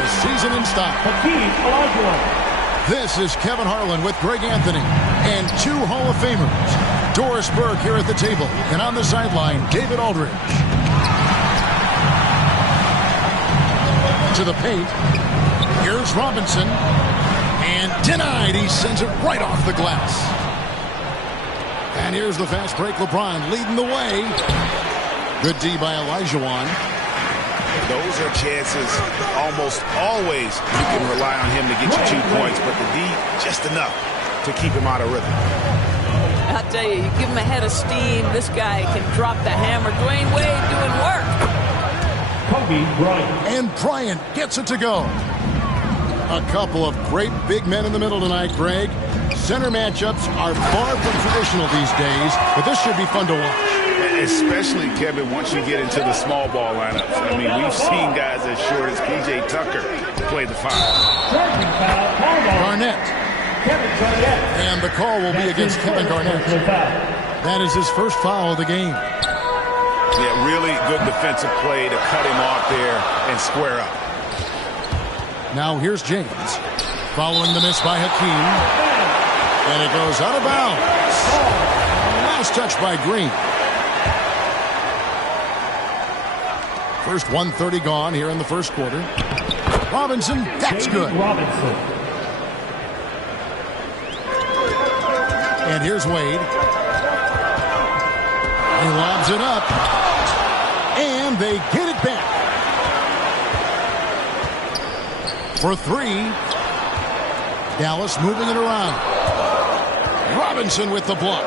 the season in style. This is Kevin Harlan with Greg Anthony and two Hall of Famers. Doris Burke here at the table, and on the sideline, David Aldridge. To the paint. Here's Robinson. And denied. He sends it right off the glass. And here's the fast break. LeBron leading the way. Good D by Olajuwon. Those are chances almost always you can rely on him to get you 2 points, but the D just enough to keep him out of rhythm. I'll tell you, you give him a head of steam, this guy can drop the hammer. Dwayne Wade doing work. Kobe Bryant. And Bryant gets it to go. A couple of great big men in the middle tonight, Greg. Center matchups are far from traditional these days, but this should be fun to watch. Especially, Kevin, once you get into the small ball lineups. I mean, we've seen guys as short as P.J. Tucker play the five. Garnett. And the call will be against Kevin Garnett. That is his first foul of the game. Yeah, really good defensive play to cut him off there and square up. Now here's James. Following the miss by Hakeem. And it goes out of bounds. Last touch by Green. First 1:30 gone here in the first quarter. Robinson, that's good. And here's Wade. He lobs it up. And they get it back. For three. Dallas moving it around. Robinson with the block.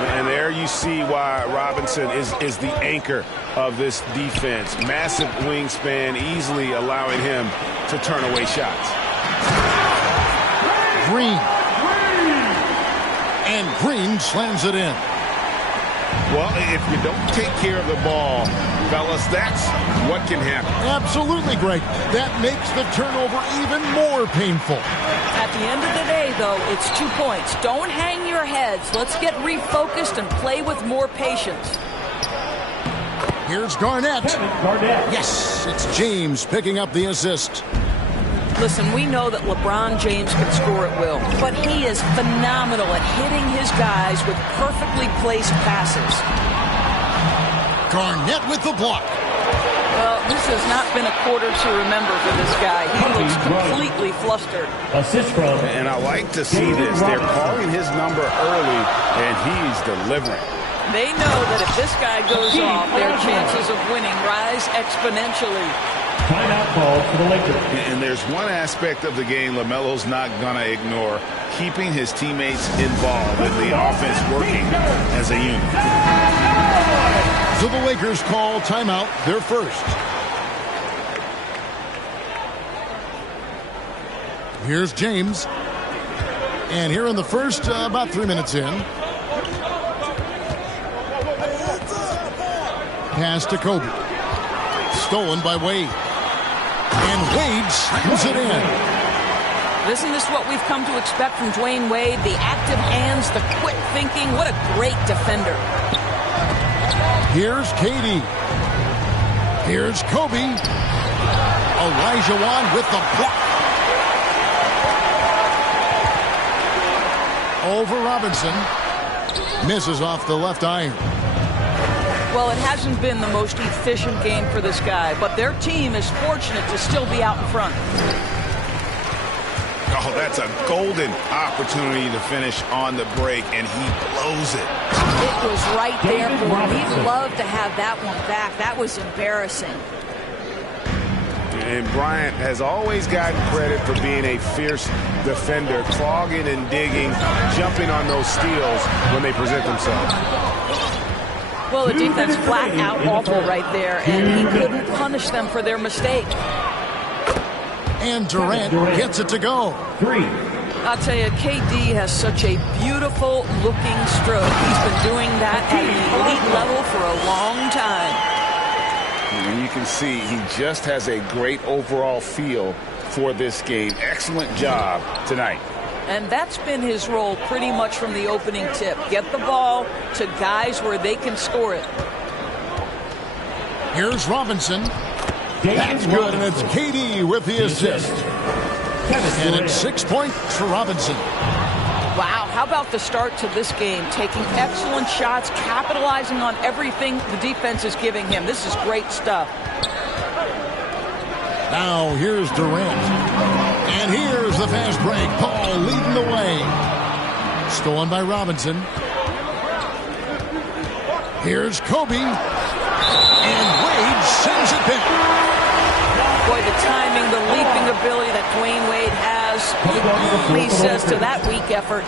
And there you see why Robinson is the anchor of this defense. Massive wingspan, easily allowing him to turn away shots. Green. And Green slams it in. Well, if you don't take care of the ball, fellas, that's what can happen. Absolutely, Greg. That makes the turnover even more painful. At the end of the day, though, it's 2 points. Don't hang your heads. Let's get refocused and play with more patience. Here's Garnett. Yes, it's James picking up the assist. Listen, we know that LeBron James can score at will, but he is phenomenal at hitting his guys with perfectly placed passes. Garnett with the block. Well, this has not been a quarter to remember for this guy. He looks completely flustered. Assist from. And I like to see this. They're calling his number early, and he's delivering. They know that if this guy goes off, their chances of winning rise exponentially. Timeout call for the Lakers. And there's one aspect of the game LaMelo's not going to ignore, keeping his teammates involved and the offense working as a unit. So the Lakers call timeout, their first. Here's James. And here in the first, about 3 minutes in. Pass to Kobe. Stolen by Wade. And Wade slams it in. Isn't this what we've come to expect from Dwayne Wade? The active hands, the quick thinking. What a great defender. Here's KD. Here's Kobe. Olajuwon with the block. Over Robinson. Misses off the left iron. Well, it hasn't been the most efficient game for this guy, but their team is fortunate to still be out in front. Oh, that's a golden opportunity to finish on the break, and he blows it. It was right there for him. He'd love to have that one back. That was embarrassing. And Bryant has always gotten credit for being a fierce defender, clogging and digging, jumping on those steals when they present themselves. Well, the defense flat out awful right there, and he couldn't punish them for their mistake. And Durant gets it to go. Three. I'll tell you, KD has such a beautiful looking stroke. He's been doing that at an elite level for a long time. And you can see he just has a great overall feel for this game. Excellent job tonight. And that's been his role pretty much from the opening tip. Get the ball to guys where they can score it. Here's Robinson. That's good, and it's KD with the assist. And it's 6 points for Robinson. Wow, how about the start to this game? Taking excellent shots, capitalizing on everything the defense is giving him. This is great stuff. Now here's Durant. And here's the fast break. Paul leading the way. Stolen by Robinson. Here's Kobe. And Wade sends it back. Boy, the timing, the leaping ability that Dwayne Wade has, he says to that weak effort.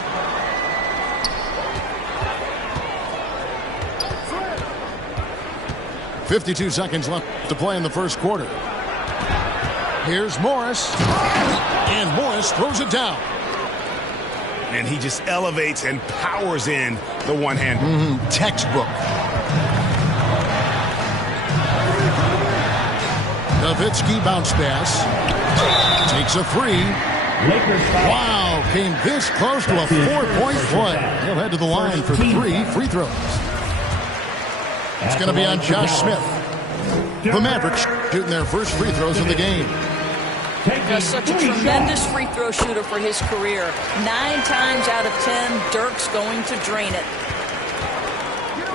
.52 seconds left to play in the first quarter. Here's Morris. And Morris throws it down. And he just elevates and powers in the one-hander. Textbook. Nowitzki bounce pass. Takes a three. Wow, came this close to a 4-point play. He'll head to the line for 3 free throws. It's going to be on Josh Smith. The Mavericks shooting their first free throws of the game. Such a tremendous free throw shooter for his career. 9 times out of 10, Dirk's going to drain it.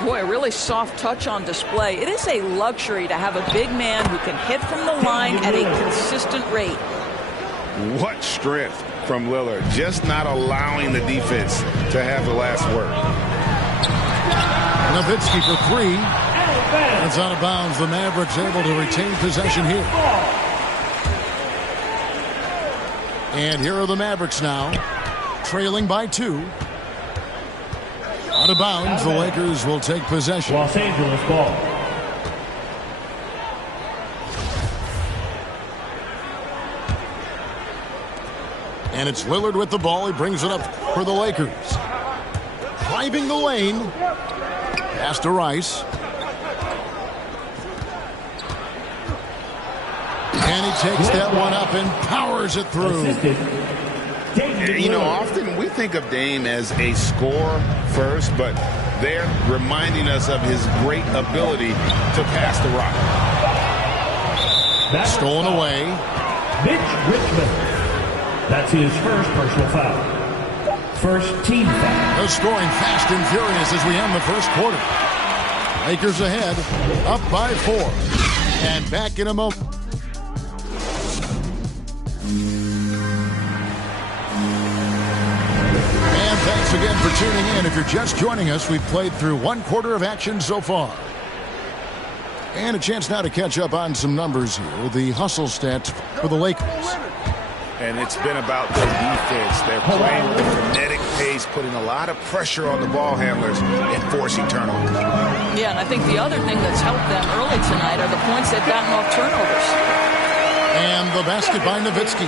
Boy, a really soft touch on display. It is a luxury to have a big man who can hit from the line at a consistent rate. What strength from Lillard, just not allowing the defense to have the last word. Nowitzki for 3. It's out of bounds. The Mavericks able to retain possession here. And here are the Mavericks now, trailing by 2. Out of bounds, the Lakers will take possession. Los Angeles ball. And it's Lillard with the ball. He brings it up for the Lakers. Driving the lane. Pass to Rice. And he takes that one up and powers it through. You know, often we think of Dame as a scorer first, but they're reminding us of his great ability to pass the rock. Stolen away. Mitch Richmond. That's his first personal foul. First team foul. They're scoring fast and furious as we end the first quarter. Lakers ahead, up by 4. And back in a moment. And thanks again for tuning in. If you're just joining us, we've played through 1 quarter of action so far. And a chance now to catch up on some numbers here. The hustle stats for the Lakers. And it's been about the defense. They're playing with a frenetic pace, putting a lot of pressure on the ball handlers and forcing turnovers. Yeah, and I think the other thing that's helped them early tonight are the points they've gotten off turnovers. And the basket by Nowitzki.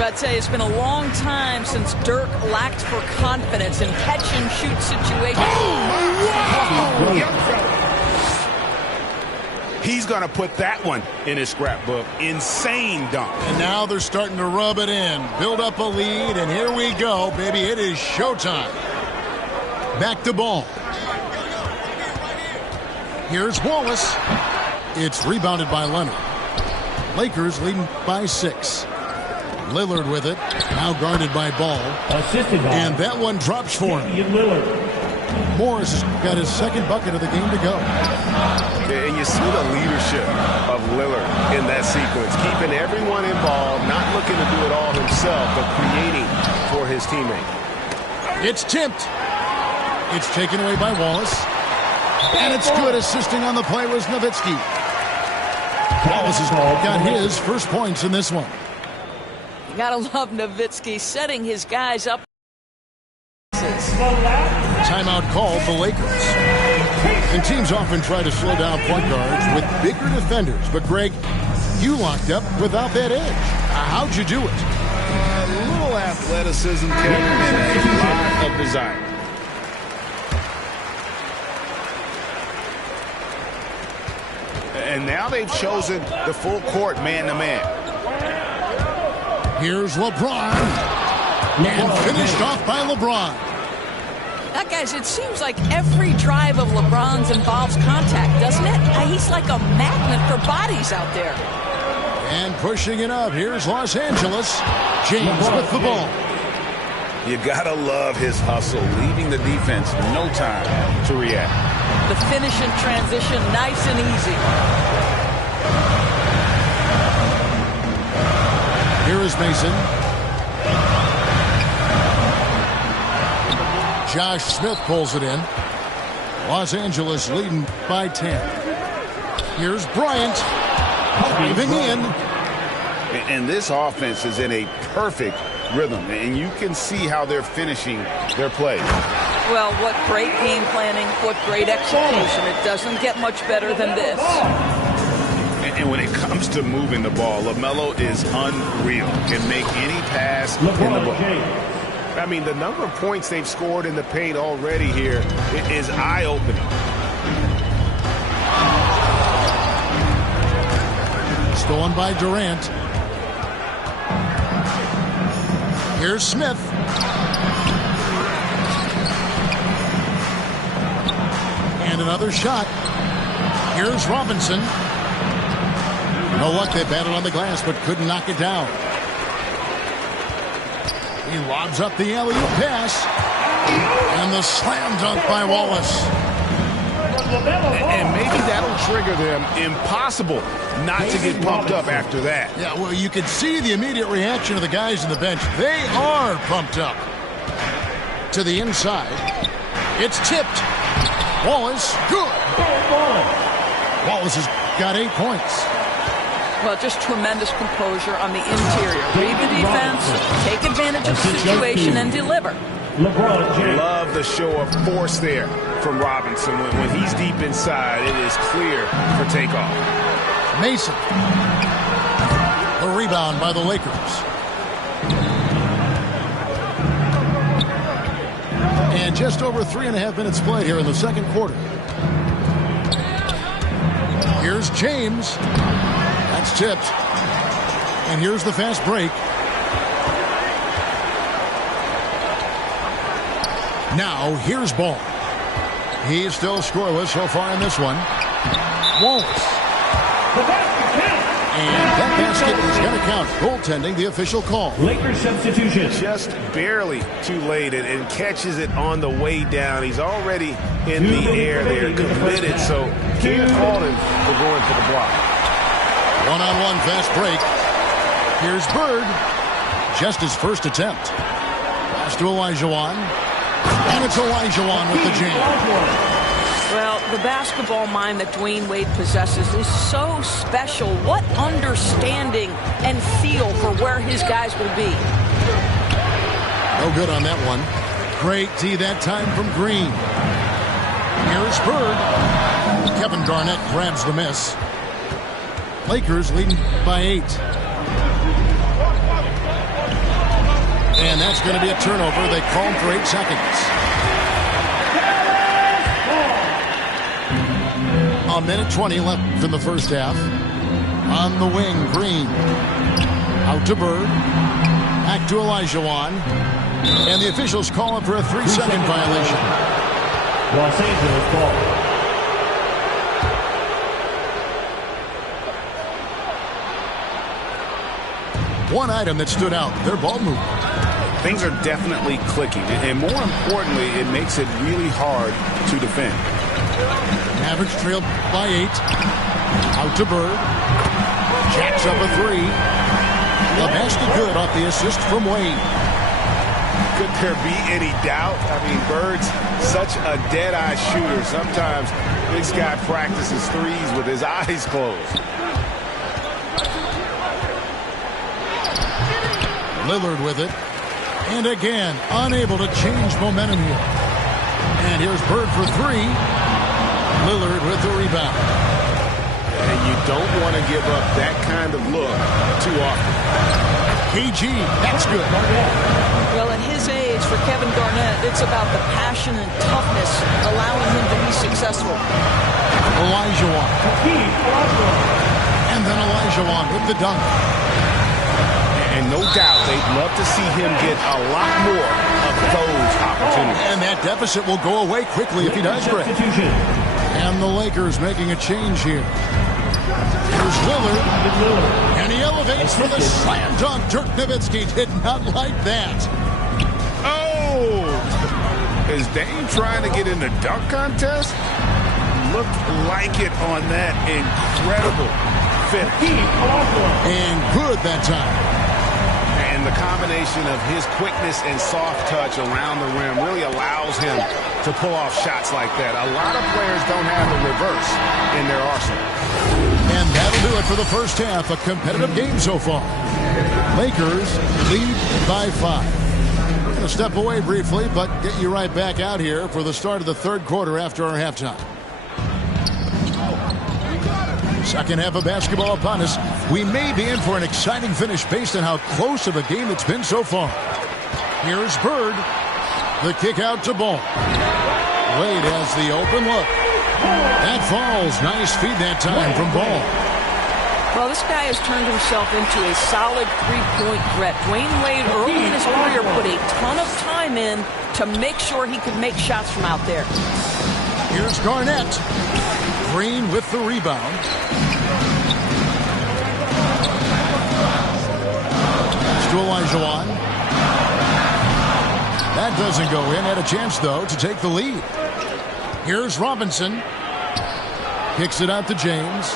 I'd say it's been a long time since Dirk lacked for confidence in catch-and-shoot situations. He's going to put that one in his scrapbook. Insane dunk. And now they're starting to rub it in. Build up a lead, and here we go, baby. It is showtime. Back to ball. Here's Wallace. It's rebounded by Leonard. Lakers leading by 6. Lillard with it. Now guarded by Ball. Assisted by. And that one drops for him. Lillard. Morris has got his second bucket of the game to go. And you see the leadership of Lillard in that sequence, keeping everyone involved, not looking to do it all himself, but creating for his teammate. It's tipped. It's taken away by Wallace. And it's good. Assisting on the play was Nowitzki. Wallace has got his first points in this one. You gotta love Nowitzki setting his guys up. Timeout called the Lakers. And teams often try to slow down point guards with bigger defenders. But, Greg, you locked up without that edge. How'd you do it? A little athleticism, Kevin, and a lot of desire. And now they've chosen the full court man-to-man. Here's LeBron. And finished off by LeBron. Guys, it seems like every drive of LeBron's involves contact, doesn't it? He's like a magnet for bodies out there. And pushing it up, here's Los Angeles. James with the ball. You gotta love his hustle, leaving the defense no time to react. The finish in transition, nice and easy. Here is Mason. Josh Smith pulls it in. Los Angeles leading by 10. Here's Bryant. Driving in. And this offense is in a perfect rhythm, and you can see how they're finishing their play. Well, what great game planning, what great execution. It doesn't get much better than this. And when it comes to moving the ball, LaMelo is unreal. Can make any pass in the ball. I mean, the number of points they've scored in the paint already here is eye-opening. Stolen by Durant. Here's Smith. And another shot. Here's Robinson. No luck, they battled on the glass, but couldn't knock it down. He lobs up the alley-oop pass. And the slam dunk by Wallace. And maybe that'll trigger them. Impossible not to get pumped up after that. Yeah, well, you can see the immediate reaction of the guys on the bench. They are pumped up. To the inside. It's tipped. Wallace, good. Wallace has got 8 points. Well, just tremendous composure on the interior. Read the defense, take advantage of the situation, and deliver. Love the show of force there from Robinson. When he's deep inside, it is clear for takeoff. Mason. The rebound by the Lakers. And just over 3.5 minutes played here in the second quarter. Here's James. That's tipped. And here's the fast break. Now, here's Ball. He's still scoreless so far in this one. Wallace. And that basket is going to count. Goaltending, the official call. Lakers substitution. Just barely too late and catches it on the way down. He's already in the air there, committed, so can't fault him for going for the block. One-on-one fast break. Here's Bird. Just his first attempt. Pass to Olajuwon. And it's Olajuwon with the jam. Well, the basketball mind that Dwayne Wade possesses is so special. What understanding and feel for where his guys will be. No good on that one. Great D that time from Green. Here's Bird. Kevin Garnett grabs the miss. Lakers leading by 8. And that's going to be a turnover. They call him for 8 seconds. A minute 20 left in the first half. On the wing, Green. Out to Bird. Back to Olajuwon. And the officials call him for a 3-second violation. Los Angeles ball. One item that stood out, their ball movement. Things are definitely clicking, and more importantly, it makes it really hard to defend. Mavericks trailed by 8. Out to Bird. Jacks up a 3. The basket good off the assist from Wade. Could there be any doubt? I mean, Bird's such a dead-eye shooter. Sometimes this guy practices threes with his eyes closed. Lillard with it. And again, unable to change momentum here. And here's Bird for 3. Lillard with the rebound. And you don't want to give up that kind of look too often. KG, that's good. Well, at his age, for Kevin Garnett, it's about the passion and toughness allowing him to be successful. Olajuwon. And then Olajuwon with the dunk. And And no doubt they'd love to see him get a lot more of those opportunities. And that deficit will go away quickly if he does, Greg. And the Lakers making a change here. Here's Lillard. And he elevates for the slam dunk. Dirk Nowitzki did not like that. Oh! Is Dame trying to get in the dunk contest? Looked like it on that incredible finish. And good that time. And the combination of his quickness and soft touch around the rim really allows him to pull off shots like that. A lot of players don't have the reverse in their arsenal. And that'll do it for the first half. A competitive game so far. Lakers lead by 5. We're going to step away briefly, but get you right back out here for the start of the third quarter after our halftime. Second half of basketball upon us. We may be in for an exciting finish based on how close of a game it's been so far. Here's Bird. The kick out to Ball. Wade has the open look. That falls. Nice feed that time from Ball. Well, this guy has turned himself into a solid three-point threat. Dwayne Wade early in his career put a ton of time in to make sure he could make shots from out there. Here's Garnett. Green with the rebound. To Olajuwon. That doesn't go in. Had a chance, though, to take the lead. Here's Robinson. Kicks it out to James.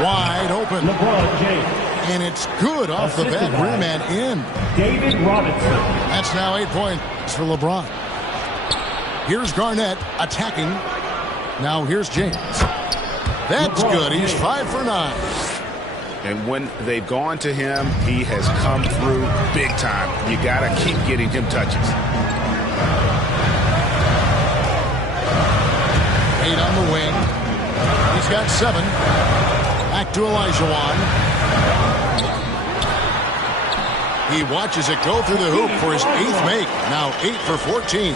Wide open. LeBron James. And it's good off the bat. Rim and in. David Robinson. That's now 8 points for LeBron. Here's Garnett attacking. Now here's James. That's good. He's 5 for 9. And when they've gone to him, he has come through big time. You got to keep getting him touches. 8 on the wing. He's got 7. Back to Olajuwon. He watches it go through the hoop for his 8th make. Now 8 for 14.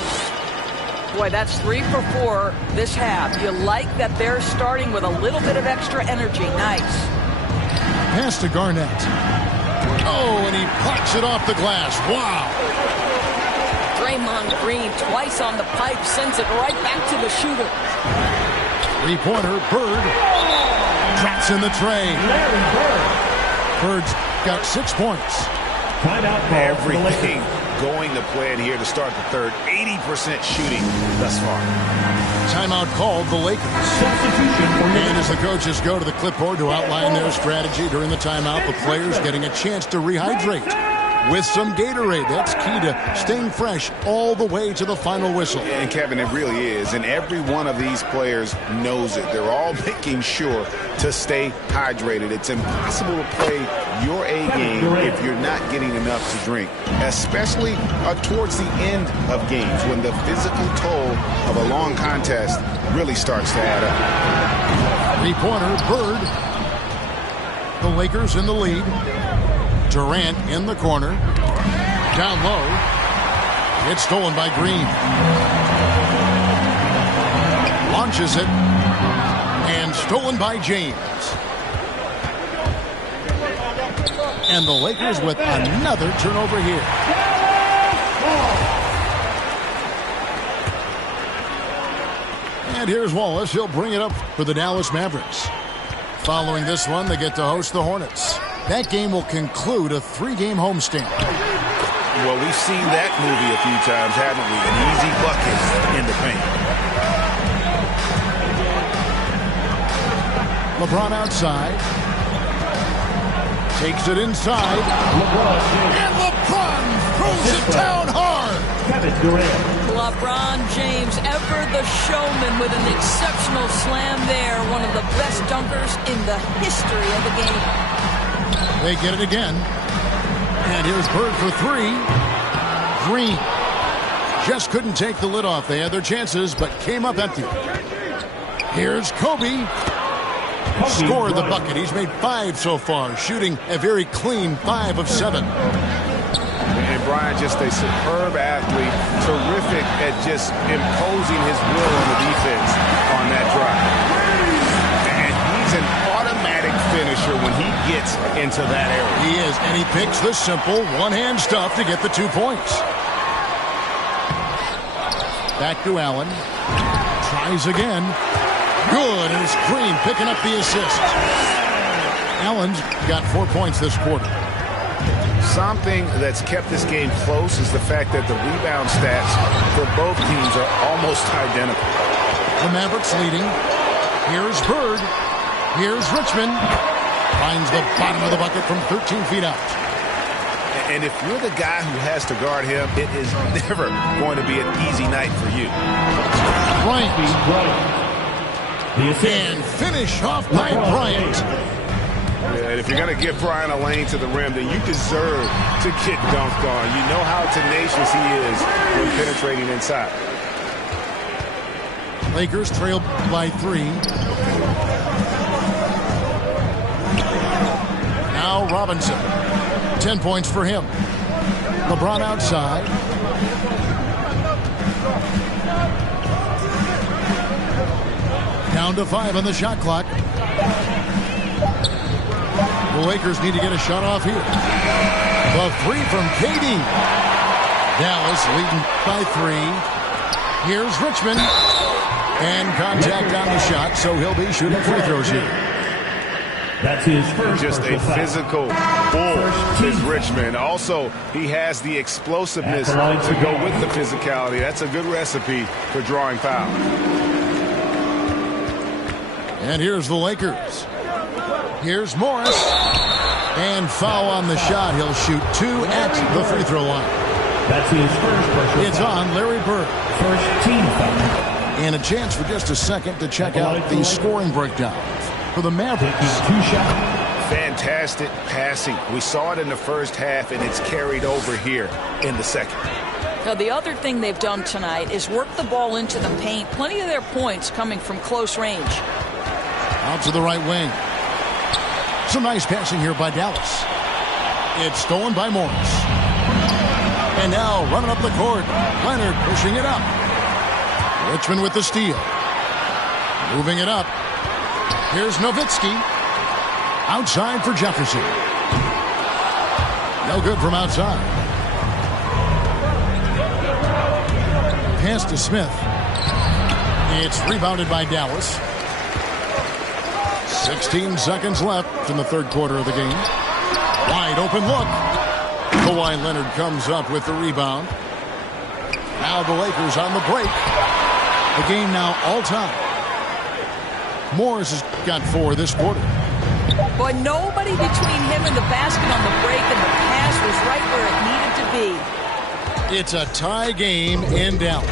Boy, that's 3 for 4 this half. You like that they're starting with a little bit of extra energy. Nice. Pass to Garnett. Oh, and he plucks it off the glass. Wow. Draymond Green twice on the pipe, sends it right back to the shooter. Three-pointer, Bird. Traps in the train. Larry Bird. Bird's got 6 points. Timeout call for the Everything Lakers. going to plan here to start the third. 80% shooting thus far. Timeout called the Lakers. Substitution for And as the coaches go to the clipboard to outline their strategy during the timeout, the players getting a chance to rehydrate with some Gatorade. That's key to staying fresh all the way to the final whistle. And Kevin, it really is. And every one of these players knows it. They're all making sure to stay hydrated. It's impossible to play your A game if you're not getting enough to drink, especially towards the end of games when the physical toll of a long contest really starts to add up. Three-pointer, Bird. The Lakers in the lead. Durant in the corner. Down low. It's stolen by Green. Launches it. And stolen by James. And the Lakers with another turnover here. And here's Wallace. He'll bring it up for the Dallas Mavericks. Following this one, they get to host the Hornets. That game will conclude a 3-game homestand. Well, we've seen that movie a few times, haven't we? An easy bucket in the paint. LeBron outside. Takes it inside. And LeBron throws it down hard. Kevin Durant. LeBron James, ever the showman with an exceptional slam there. One of the best dunkers in the history of the game. They get it again. And here's Bird for 3. Green just couldn't take the lid off. They had their chances, but came up empty. Here's Kobe. Scored the bucket. He's made 5 so far, shooting a very clean 5 of 7. And Brian, just a superb athlete, terrific at just imposing his will on the defense on that drive. And he's an automatic finisher when he gets into that area. He is, and he picks the simple one-hand stuff to get the 2 points. Back to Allen. Tries again. Good, and it's Green picking up the assist. Allen's got 4 points this quarter. Something that's kept this game close is the fact that the rebound stats for both teams are almost identical. The Mavericks leading. Here's Bird. Here's Richmond. Finds the bottom of the bucket from 13 feet out. And if you're the guy who has to guard him, it is never going to be an easy night for you. Bryant. And finish off by Bryant. And if you're going to give Bryant a lane to the rim, then you deserve to get dunked on. You know how tenacious he is when penetrating inside. Lakers trail by 3. Now Robinson. 10 points for him. LeBron outside. Down to 5 on the shot clock. The Lakers need to get a shot off here. The 3 from KD. Dallas leading by 3. Here's Richmond. And contact on the shot, so he'll be shooting free throws here. That's his first. Just a physical bull is Richmond. Also, he has the explosiveness to go with the physicality. That's a good recipe for drawing foul. And here's the Lakers. Here's Morris. And foul on the shot. He'll shoot 2 at the free throw line. That's his first personal It's foul. on Larry Bird. First team foul. And a chance for just a second to check out the scoring breakdown for the Mavericks. 2 shots. Fantastic passing. We saw it in the first half, and it's carried over here in the second. Now, the other thing they've done tonight is work the ball into the paint. Plenty of their points coming from close range. Out to the right wing. Some nice passing here by Dallas. It's stolen by Morris. And now running up the court. Leonard pushing it up. Richmond with the steal. Moving it up. Here's Nowitzki. Outside for Jefferson. No good from outside. Pass to Smith. It's rebounded by Dallas. 16 seconds left in the third quarter of the game. Wide open look. Kawhi Leonard comes up with the rebound. Now the Lakers on the break. The game now all-time. Morris has got 4 this quarter. But nobody between him and the basket on the break, and the pass was right where it needed to be. It's a tie game in Dallas.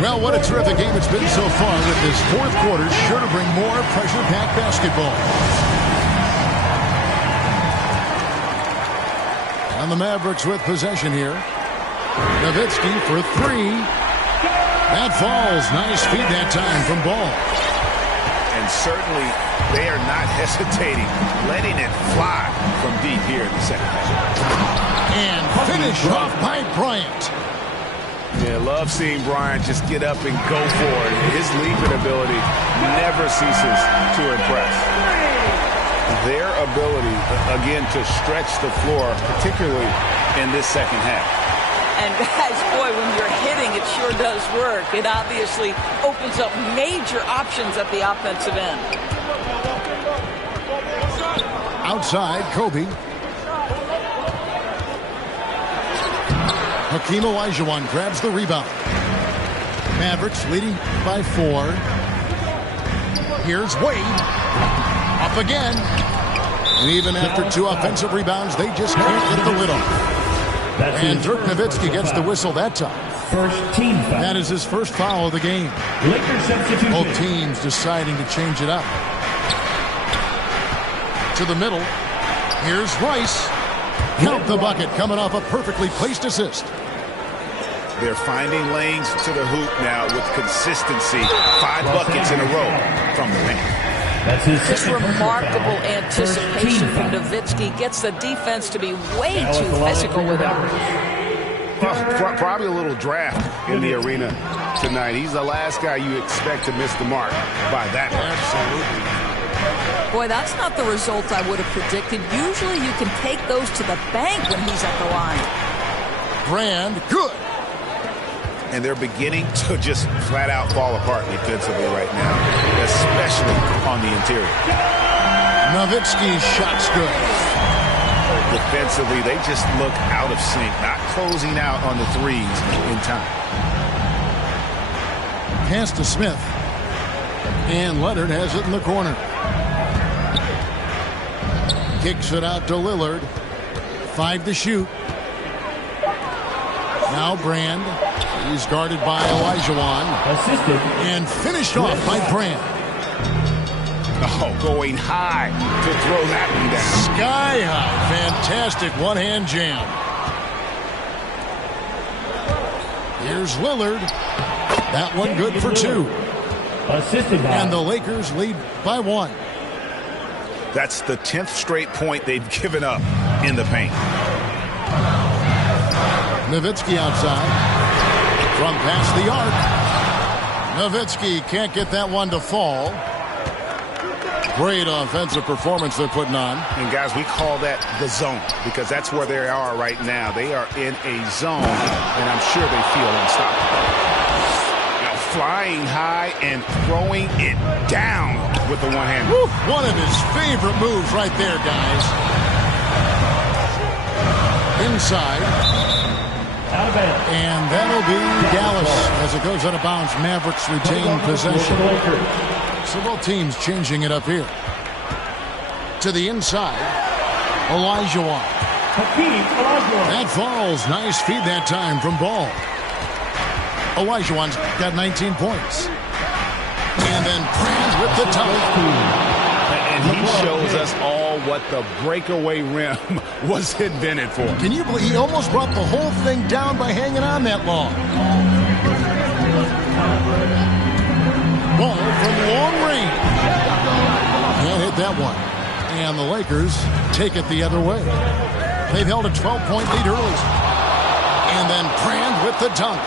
Well, what a terrific game it's been so far, with this fourth quarter sure to bring more pressure-packed basketball. And the Mavericks with possession here. Nowitzki for 3. That falls. Nice feed that time from Ball. And certainly they are not hesitating, letting it fly from deep here in the second half. And finish off by Bryant. Yeah, love seeing Bryant just get up and go for it. His leaping ability never ceases to impress. Their ability, again, to stretch the floor, particularly in this second half. And guys, boy, when you're hitting, it sure does work. It obviously opens up major options at the offensive end. Outside, Kobe. Hakeem Olajuwon grabs the rebound. Mavericks leading by 4. Here's Wade. Up again. And even after 2 offensive rebounds, they just can't get the lid off. And Dirk Nowitzki gets the whistle that time. First team foul. That is his first foul of the game. Lakers substitution. Both teams deciding to change it up. To the middle. Here's Rice. Count the bucket, coming off a perfectly placed assist. They're finding lanes to the hoop now with consistency. 5 buckets in a row from the man. That's his Just remarkable anticipation from Nowitzki. Gets the defense to be way too physical with him. Well, probably a little draft in the arena tonight. He's the last guy you expect to miss the mark by that much. Absolutely. Boy, that's not the result I would have predicted. Usually you can take those to the bank when he's at the line. Brand, good. And they're beginning to just flat out fall apart defensively right now, especially on the interior. Nowitzki's shot's good. Defensively, they just look out of sync, not closing out on the threes in time. Pass to Smith. And Leonard has it in the corner. Kicks it out to Lillard. 5 to shoot. Now Brand. He's guarded by Olajuwon. Assisted. And finished off by Brand. Oh, going high to throw that one down. Sky high. Fantastic one-hand jam. Here's Lillard. That one good for 2. Assisted by. And the Lakers lead by 1. That's the 10th straight point they've given up in the paint. Nowitzki outside. From past the arc. Nowitzki can't get that one to fall. Great offensive performance they're putting on. And guys, we call that the zone because that's where they are right now. They are in a zone, and I'm sure they feel unstoppable. Now flying high and throwing it down with the one hand. Woo, one of his favorite moves right there, guys. Inside. Out of bounds. And that'll be Dallas as it goes out of bounds. Mavericks retain possession. So both teams changing it up here. To the inside. Olajuwon. That falls. Nice feed that time from Ball. Olajuwon's got 19 points. And then Brand with the top. And he shows us all what the breakaway rim was invented for. Can you believe he almost brought the whole thing down by hanging on that long? Ball from long range. Can't hit that one. And the Lakers take it the other way. They've held a 12-point lead early. And then Brand with the dunk.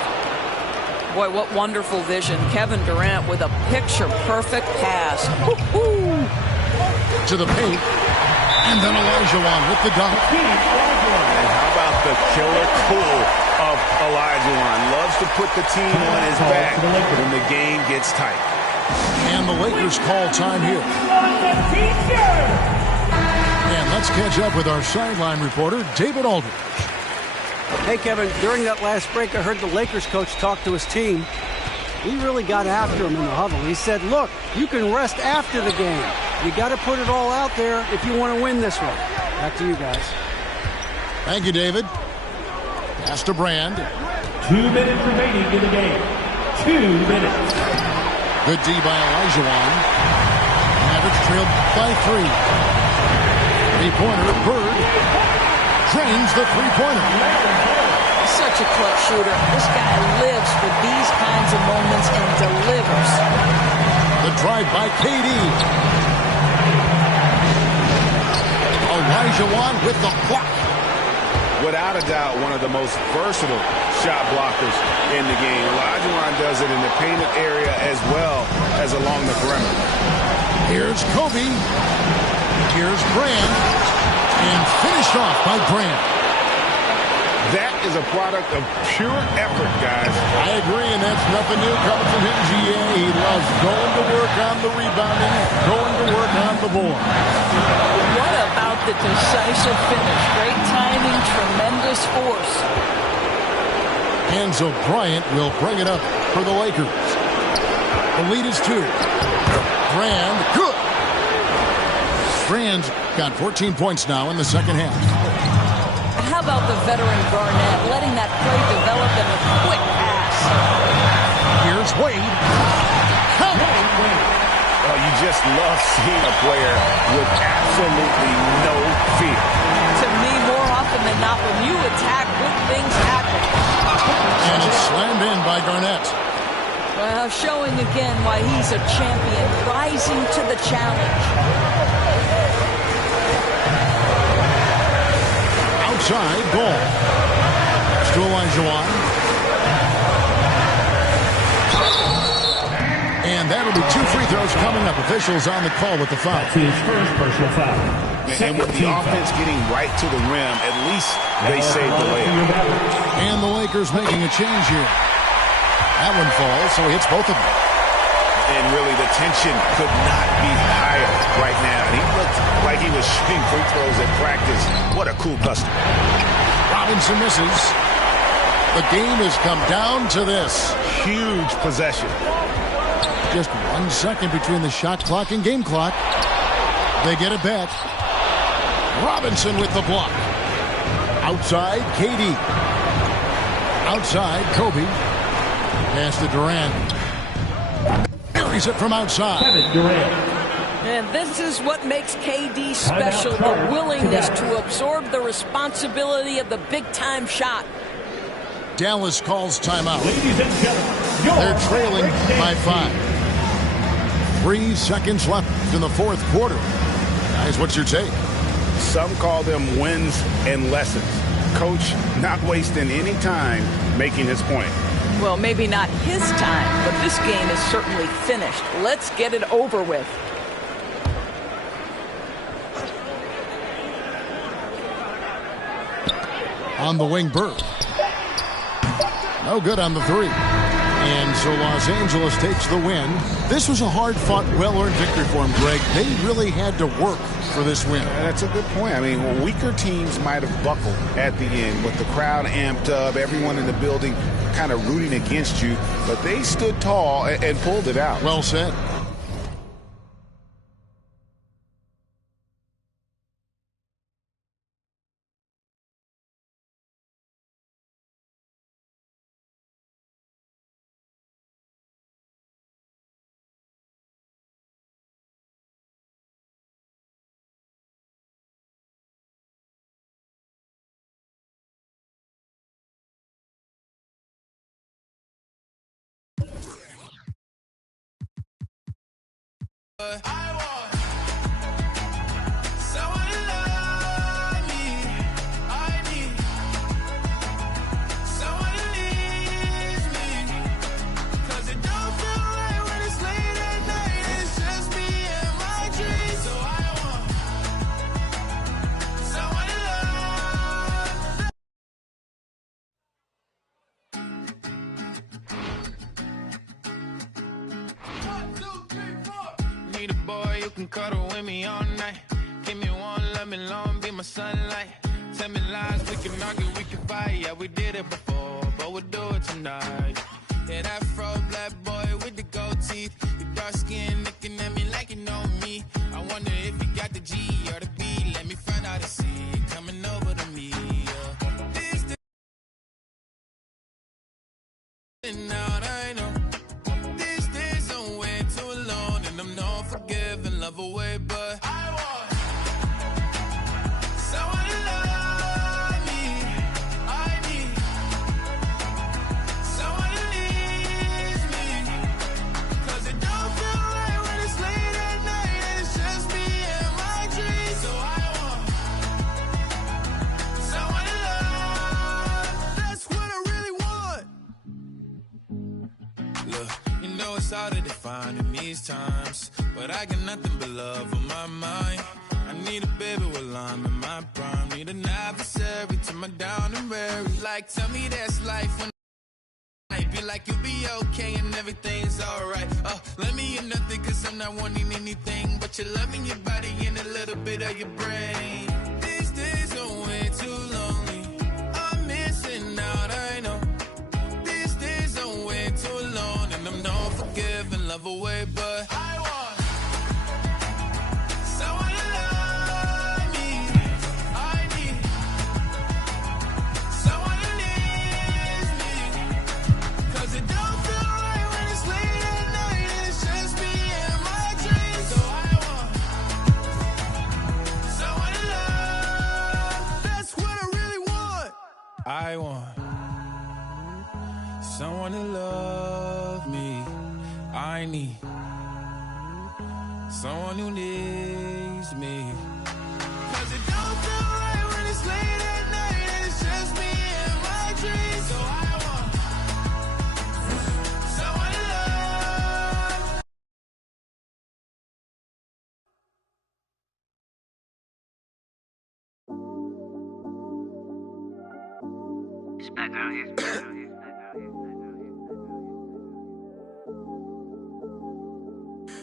Boy, what wonderful vision. Kevin Durant with a picture-perfect pass. Woo-hoo. To the paint. And then Olajuwon with the dunk. And how about the killer cool of Olajuwon? Loves to put the team on his back when the game gets tight. And the Lakers call time here. And let's catch up with our sideline reporter, David Aldridge. Hey, Kevin, during that last break, I heard the Lakers coach talk to his team. He really got after him in the huddle. He said, look, you can rest after the game. You got to put it all out there if you want to win this one. Back to you guys. Thank you, David. Pass to Brand. 2 minutes remaining in the game. 2 minutes. Good D by Olajuwon. Mavericks trailed by 3. Three-pointer, Bird. Drains the three-pointer. He's such a clutch shooter. This guy lives for these kinds of moments and delivers. The drive by KD. Olajuwon with the block. Without a doubt, one of the most versatile shot blockers in the game. Olajuwon does it in the painted area as well as along the perimeter. Here's Kobe. Here's Brand. And finished off by Brand. That is a product of pure effort, guys. I agree, and that's nothing new coming from him, GA. He loves going to work on the rebounding, going to work on the board. What about the decisive finish? Great timing, tremendous force. And so Bryant will bring it up for the Lakers. The lead is 2. Brand, good. Brand's got 14 points now in the second half. How about the veteran Garnett letting that play develop in a quick pass? Here's Wade. Count. Well, you just love seeing a player with absolutely no fear. To me, more often than not, when you attack, good things happen. And it's slammed in by Garnett. Well, showing again why he's a champion, rising to the challenge. Outside, Ball. to Olajuwon. And that'll be 2 free throws coming up. Officials on the call with the foul. That's his first personal foul. And with the offense getting right to the rim, at least they saved the layup. And the Lakers making a change here. That one falls, so he hits both of them. And really, the tension could not be higher right now. He looked like he was shooting free throws at practice. What a cool customer. Robinson misses. The game has come down to this. Huge possession. Just 1 second between the shot clock and game clock. They get it back. Robinson with the block. Outside, KD. Outside, Kobe. Pass to Durant. Buries it from outside. Kevin Durant. And this is what makes KD special, the willingness to absorb the responsibility of the big-time shot. Dallas calls timeout. Ladies and gentlemen, they're trailing by 5. 3 seconds left in the fourth quarter. Guys, what's your take? Some call them wins and lessons. Coach not wasting any time making his point. Well, maybe not his time, but this game is certainly finished. Let's get it over with. On the wing, Bird. No good on the 3. And so Los Angeles takes the win. This was a hard-fought, well-earned victory for them, Greg. They really had to work for this win. That's a good point. I mean, weaker teams might have buckled at the end with the crowd amped up, everyone in the building kind of rooting against you, but they stood tall and pulled it out. Well said. I want someone to love me. I need someone to leave me. 'Cause it don't feel right when it's late at night. It's just me and my dreams. So I want someone to love. Need a boy who can cuddle with me all night. Give me one, let me long, be my sunlight. Tell me lies, we can argue, we can fight. Yeah, we did it before, but we'll do it tonight. Yeah, that fro black boy with the gold teeth. Your dark skin looking at me like you know me. I wonder if you got the G or the B. Let me find out and see you coming over to me. Out, I know. These days I'm way too alone, and I'm not forgiving, love away, but I want someone to love me. I need someone to leave me. 'Cause it don't feel right when it's late at night, and it's just me and my dreams. So I want someone to love. That's what I really want. Look, you know it's hard to define in these times, but I got nothing but love on my mind. I need a baby while I'm in my prime. Need an adversary to my down and weary. Like, tell me that's life when I be like, you'll be okay and everything's alright. Let me in nothing 'cause I'm not wanting anything but your love in your body and a little bit of your brain. These days are way too lonely. I'm missing out, I know. These days I'm way too alone, and I'm not forgiving, love away, but I want someone to love me. I need someone to leave me. 'Cause it don't feel right when it's late at night, and it's just me and my dreams. So I want someone to love. That's what I really want. I want someone to love me. I need someone who needs me. 'Cause it don't feel right when it's late at night, and it's just me and my dreams.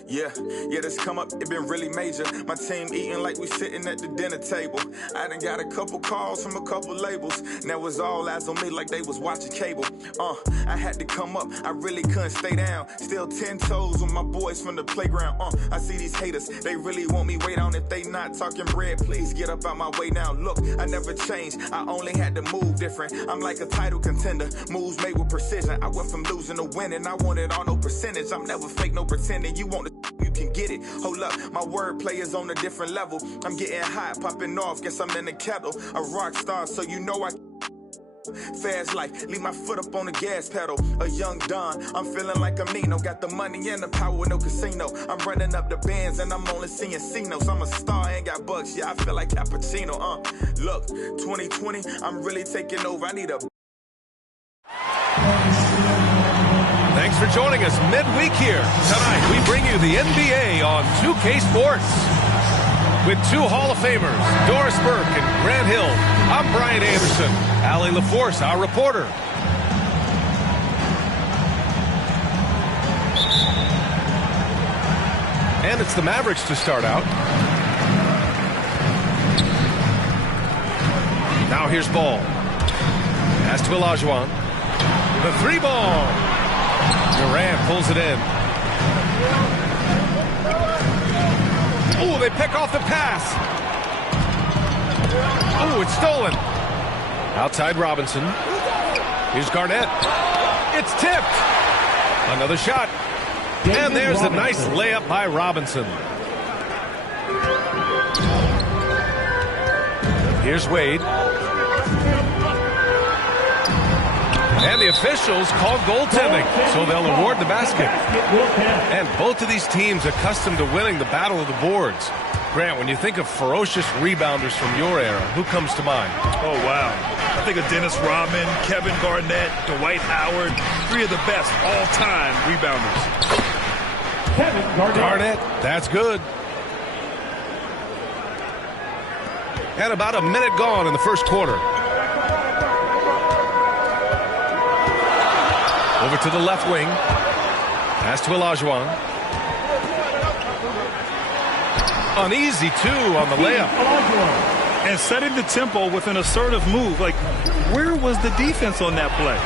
Yeah, this come up, it been really major. My team eating like we sitting at the dinner table. I done got a couple calls from a couple labels. Now it's all eyes on me like they was watching cable. I had to come up, I really couldn't stay down. Still 10 toes with my boys from the playground. I see these haters, they really want me way down. If they not talking bread, please get up out my way now. Look, I never changed, I only had to move different. I'm like a title contender, moves made with precision. I went from losing to winning, I wanted all no percentage. I'm never fake, no pretending. You want to you can get it. Hold up, my wordplay is on a different level. I'm getting hot, popping off, guess I'm in the kettle. A rock star, so you know I fast life, leave my foot up on the gas pedal. A young Don, I'm feeling like I'm Nino. Got the money and the power, no casino. I'm running up the bands and I'm only seeing C-notes. I'm a star, ain't got bucks, yeah, I feel like Cappuccino. Look, 2020, I'm really taking over. I need a... Thanks for joining us midweek here. Tonight, we bring you the NBA on 2K Sports. With two Hall of Famers, Doris Burke and Grant Hill, I'm Brian Anderson. Allie LaForce, our reporter. And it's the Mavericks to start out. Now here's Ball. Pass to Olajuwon. The three ball. Durant pulls it in. Oh, they pick off the pass. Oh, it's stolen. Outside Robinson. Here's Garnett. It's tipped. Another shot. And there's a nice layup by Robinson. Here's Wade. And the officials called goaltending, so they'll award the basket. And both of these teams accustomed to winning the battle of the boards. Grant, when you think of ferocious rebounders from your era, who comes to mind? Oh, wow. I think of Dennis Rodman, Kevin Garnett, Dwight Howard, three of the best all-time rebounders. Kevin Garnett, that's good. And about a minute gone in the first quarter. Over to the left wing. Pass to Olajuwon. Uneasy, too, on the layup. And setting the tempo with an assertive move. Like, where was the defense on that play?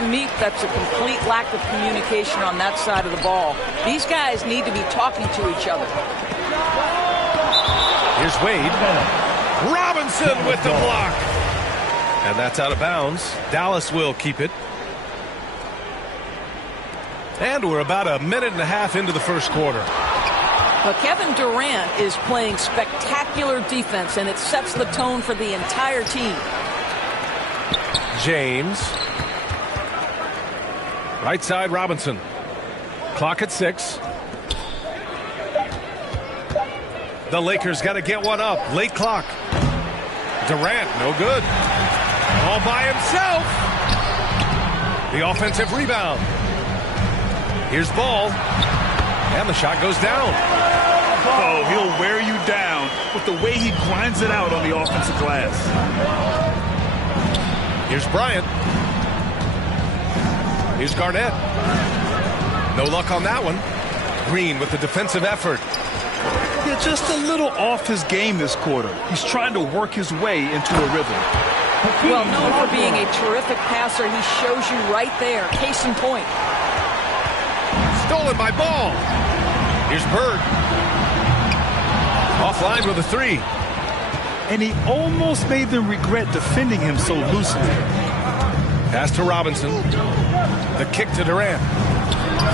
To me, that's a complete lack of communication on that side of the ball. These guys need to be talking to each other. Here's Wade. Robinson with the block. And that's out of bounds. Dallas will keep it. And we're about a minute and a half into the first quarter. But Kevin Durant is playing spectacular defense, and it sets the tone for the entire team. James. Right side, Robinson. Clock at 6. The Lakers got to get one up. Late clock. Durant, no good. All by himself. The offensive rebound. Here's Ball. And the shot goes down. Oh, he'll wear you down with the way he grinds it out on the offensive glass. Here's Bryant. Here's Garnett. No luck on that one. Green with the defensive effort. Yeah, just a little off his game this quarter. He's trying to work his way into a rhythm. Well, known for being a terrific passer, he shows you right there. Case in point. Stolen by Ball. Here's Bird. Offline with a three. And he almost made them regret defending him so loosely. Pass to Robinson. The kick to Durant.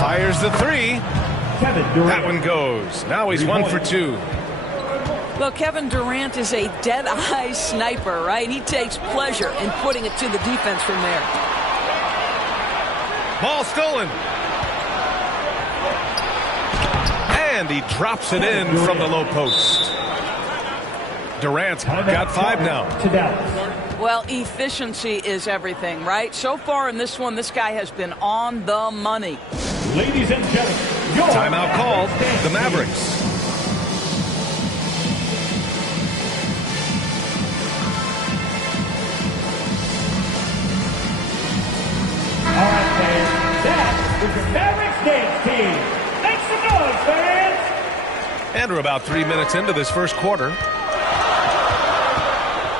Fires the three. That one goes. Now he's 1 for 2. Well, Kevin Durant is a dead-eye sniper, right? He takes pleasure in putting it to the defense from there. Ball stolen. And he drops it in from the low post. Durant's got 5 now. Well, efficiency is everything, right? So far in this one, this guy has been on the money. Ladies and gentlemen, timeout called. The Mavericks. And we're about 3 minutes into this first quarter.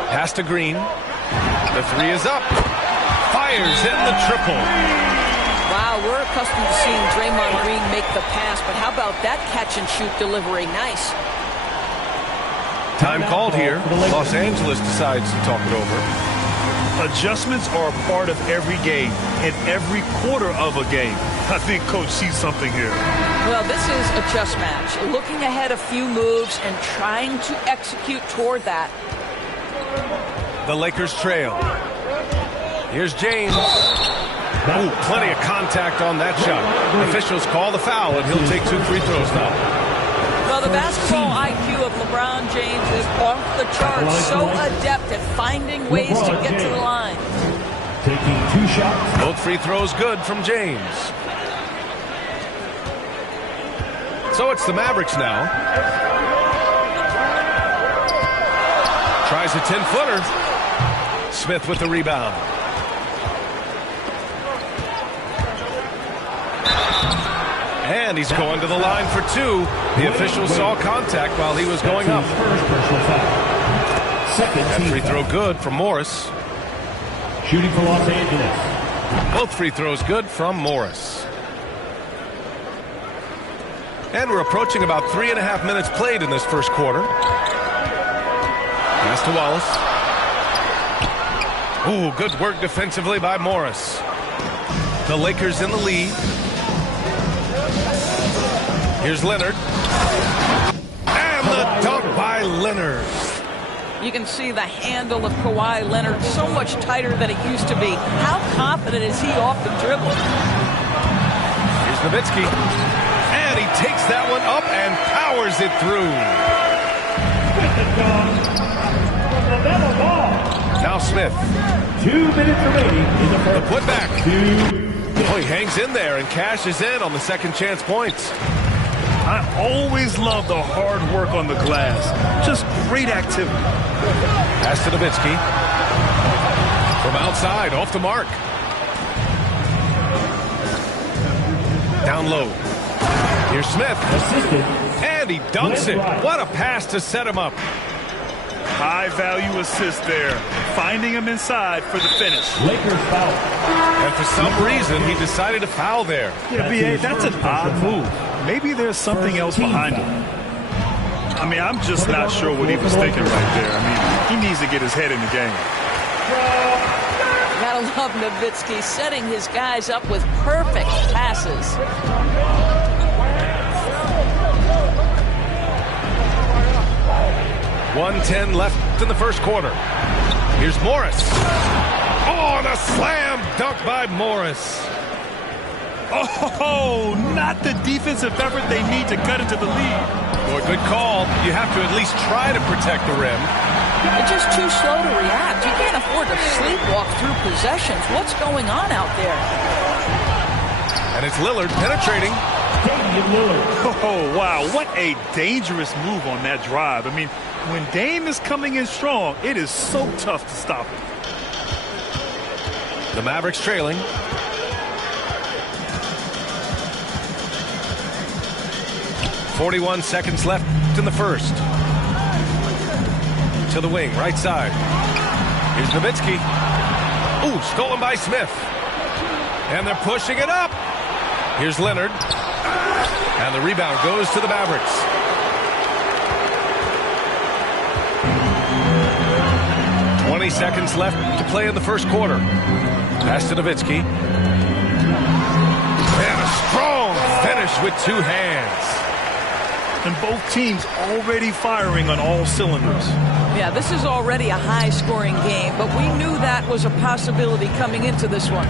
Pass to Green. The three is up. Fires in the triple. Wow, we're accustomed to seeing Draymond Green make the pass, but how about that catch-and-shoot delivery? Nice. Time called here. Los Angeles decides to talk it over. Adjustments are a part of every game and every quarter of a game. I think Coach sees something here. Well, this is a chess match. Looking ahead a few moves and trying to execute toward that. The Lakers trail. Here's James. Ooh, plenty of contact on that shot. Officials call the foul, and he'll take 2 free throws now. Well, the basketball IQ of LeBron James is off the charts. So adept at finding ways to get to the line. Taking 2 shots. Both free throws good from James. So it's the Mavericks now. Tries a 10-footer. Smith with the rebound. And he's going to the line for 2. The official saw contact while he was going up. That free throw good from Morris. Shooting for Los Angeles. Both free throws good from Morris. And we're approaching about 3.5 minutes played in this first quarter. Pass to Wallace. Ooh, good work defensively by Morris. The Lakers in the lead. Here's Leonard. And the dunk by Leonard. You can see the handle of Kawhi Leonard so much tighter than it used to be. How confident is he off the dribble? Here's Nowitzki. And he takes that one up and powers it through. Now Smith. 2 minutes remaining in the first. The putback. Oh, he hangs in there and cashes in on the second chance points. I always love the hard work on the glass. Just great activity. Pass to Nowitzki. From outside, off the mark. Down low. Here's Smith. Assisted. And he dunks it. What a pass to set him up. High-value assist there. Finding him inside for the finish. Lakers foul. And for some reason, he decided to foul there. Yeah, B.A., that's an odd move. Maybe there's something else behind him. I mean, I'm just not sure what he was thinking right there. I mean, he needs to get his head in the game. Gotta love Nowitzki setting his guys up with perfect passes. 1:10 left in the first quarter. Here's Morris. Oh, and a slam dunk by Morris. Oh, not the defensive effort they need to cut into the lead. Boy, good call. You have to at least try to protect the rim. They're just too slow to react. You can't afford to sleepwalk through possessions. What's going on out there? And it's Lillard penetrating. Oh, wow. What a dangerous move on that drive. I mean, when Dame is coming in strong, it is so tough to stop him. The Mavericks trailing. .41 seconds left in the first. To the wing, right side. Here's Nowitzki. Ooh, stolen by Smith. And they're pushing it up. Here's Leonard. And the rebound goes to the Mavericks. .20 seconds left to play in the first quarter. Pass to Nowitzki. And a strong finish with 2 hands. And both teams already firing on all cylinders. Yeah, this is already a high-scoring game, but we knew that was a possibility coming into this one.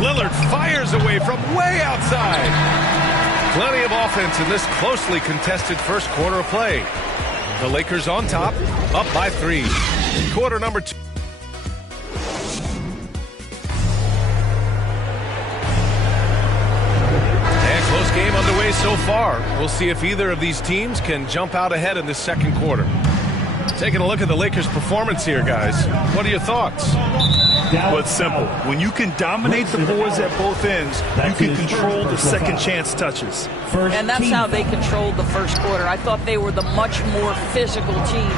Lillard fires away from way outside. Plenty of offense in this closely contested first quarter of play. The Lakers on top, up by 3. Quarter number 2. And close game underway so far. We'll see if either of these teams can jump out ahead in this second quarter. Taking a look at the Lakers' performance here, guys. What are your thoughts? Well, it's simple. When you can dominate the boards at both ends, you can control the second chance touches. And that's how they controlled the first quarter. I thought they were the much more physical team.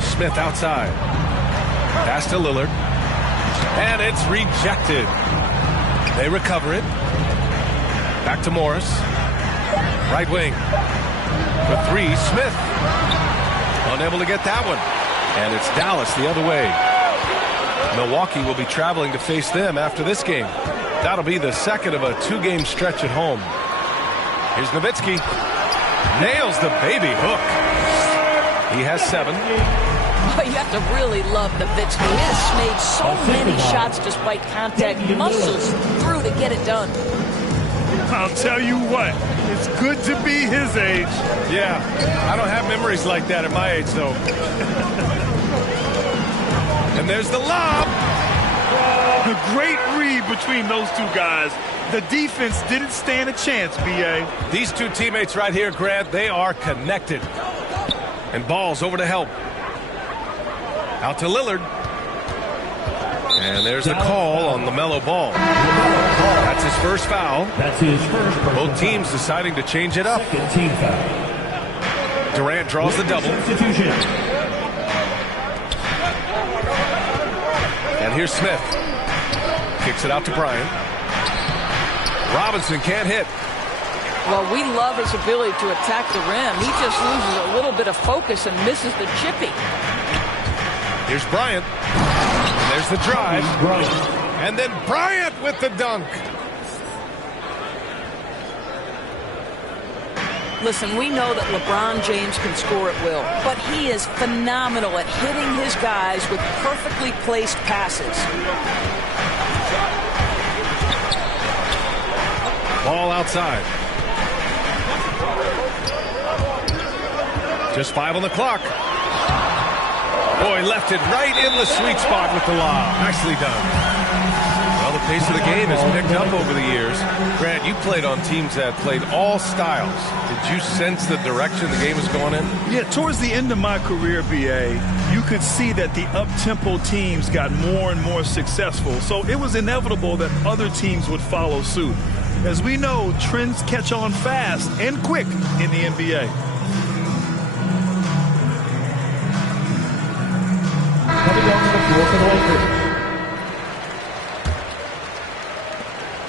Smith outside. Pass to Lillard. And it's rejected. They recover it. Back to Morris. Right wing. For three, Smith. Unable to get that one. And it's Dallas the other way. Milwaukee will be traveling to face them after this game. That'll be the second of a two-game stretch at home. Here's Nowitzki. Nails the baby hook. He has 7. Oh, you have to really love Nowitzki. He has made so many shots despite contact. Muscles through to get it done. I'll tell you what, it's good to be his age. Yeah, I don't have memories like that at my age, though. And there's the lob. A great read between those two guys. The defense didn't stand a chance, B.A. These two teammates right here, Grant, they are connected. And Ball's over to help. Out to Lillard. And there's the call on LaMelo Ball. That's his first foul. That's his first personal Both teams foul. deciding to change it up. Second team foul. Durant draws the double. Substitution. And here's Smith. Kicks it out to Bryant. Robinson can't hit. Well, we love his ability to attack the rim. He just loses a little bit of focus and misses the chippy. Here's Bryant. And there's the drive. And then Bryant with the dunk. Listen, we know that LeBron James can score at will, but he is phenomenal at hitting his guys with perfectly placed passes. Ball outside. Just 5 on the clock. Boy, left it right in the sweet spot with the lob. Nicely done. Well, the pace of the game has picked up over the years. Grant, you played on teams that played all styles. Did you sense the direction the game was going in? Yeah, towards the end of my career, B.A., you could see that the up-tempo teams got more and more successful. So it was inevitable that other teams would follow suit. As we know, trends catch on fast and quick in the NBA. Coming down to the floor for the Lakers.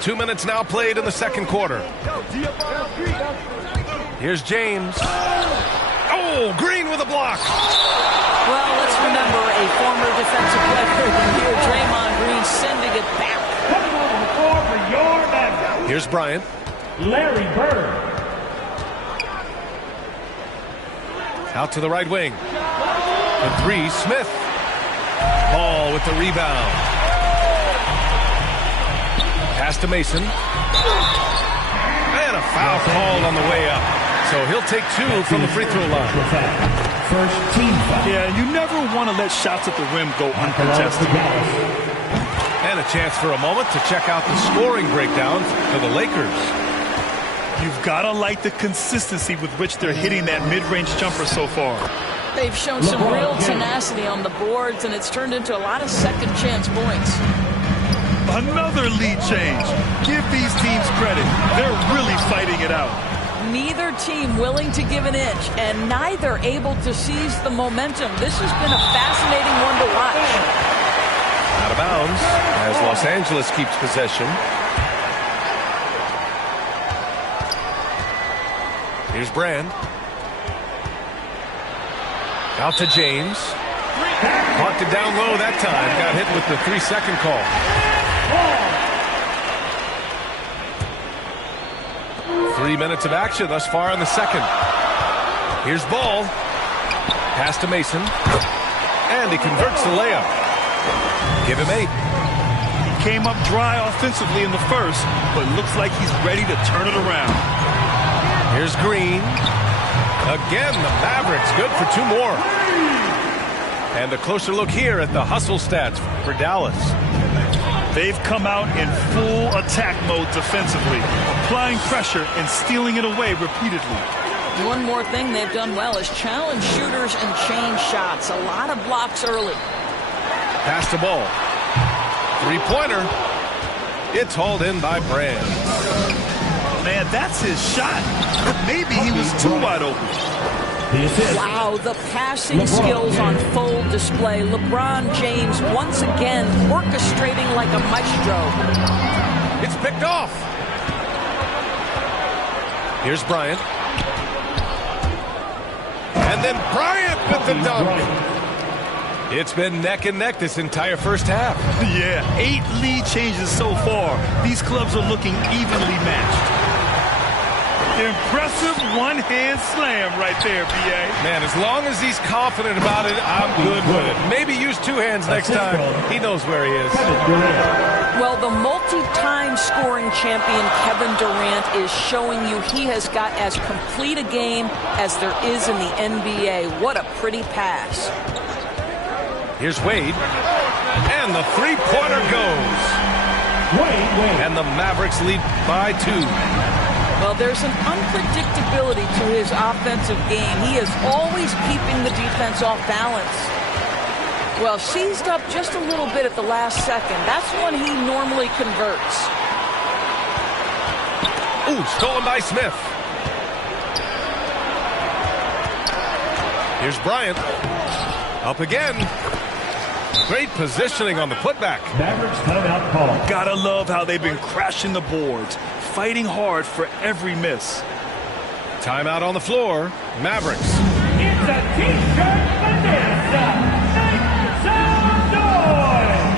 2 minutes now played in the second quarter. Here's James. Oh, Green with a block. Well, let's remember a former defensive player of the year, Draymond Green, sending it back. Coming on the floor for your backup. Here's Bryant. Larry Bird. Out to the right wing. The 3, Smith. Ball with the rebound. Pass to Mason. And a foul called on the way up. So he'll take 2 from the free throw line. First team foul. Yeah, you never want to let shots at the rim go uncontested. And a chance for a moment to check out the scoring breakdown for the Lakers. You've got to like the consistency with which they're hitting that mid-range jumper so far. They've shown some real tenacity on the boards, and it's turned into a lot of second chance points. Another lead change. Give these teams credit. They're really fighting it out. Neither team willing to give an inch, and neither able to seize the momentum. This has been a fascinating one to watch. Out of bounds as Los Angeles keeps possession. Here's Brand. Out to James. Parked it down low that time. Got hit with the 3-second call. 3 minutes of action thus far in the second. Here's Ball. Pass to Mason. And he converts the layup. Give him 8. He came up dry offensively in the first, but looks like he's ready to turn it around. Here's Green. Again, the Mavericks good for 2 more. And a closer look here at the hustle stats for Dallas. They've come out in full attack mode defensively, applying pressure and stealing it away repeatedly. One more thing they've done well is challenge shooters and change shots. A lot of blocks early. Pass the ball. Three-pointer. It's hauled in by Brand. Man, that's his shot. Maybe he was too wide open. Wow, the passing skills on full display. LeBron James once again orchestrating like a maestro. It's picked off. Here's Bryant. And then Bryant with the dunk. It's been neck and neck this entire first half. Yeah, 8 lead changes so far. These clubs are looking evenly matched. Impressive one-hand slam right there, B.A. Man, as long as he's confident about it, I'm good with it. Maybe use 2 hands next time. He knows where he is. Well, the multi-time scoring champion Kevin Durant is showing you he has got as complete a game as there is in the NBA. What a pretty pass. Here's Wade. And the three-pointer goes. And the Mavericks lead by 2. Well, there's an unpredictability to his offensive game. He is always keeping the defense off balance. Well, seized up just a little bit at the last second. That's when he normally converts. Ooh, stolen by Smith. Here's Bryant. Up again. Great positioning on the putback. Mavericks timeout call. Gotta love how they've been crashing the boards, fighting hard for every miss. Timeout on the floor. Mavericks. It's a T-shirt bonanza. Make some noise.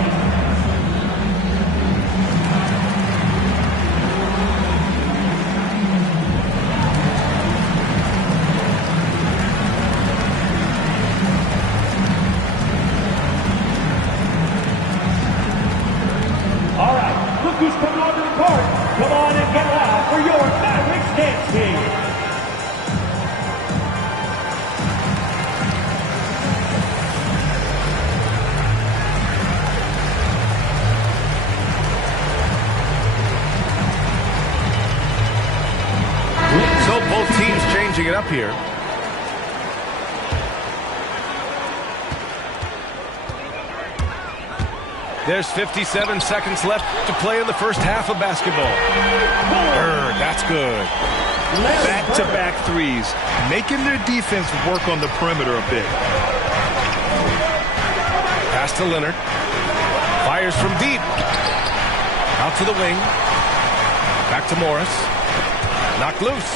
All right, look who's coming onto the court. Come on and get loud for your Mavericks dance team. So both teams changing it up here. There's 57 seconds left to play in the first half of basketball. Bird, that's good. Back-to-back threes, making their defense work on the perimeter a bit. Pass to Leonard. Fires from deep. Out to the wing. Back to Morris. Knocked loose.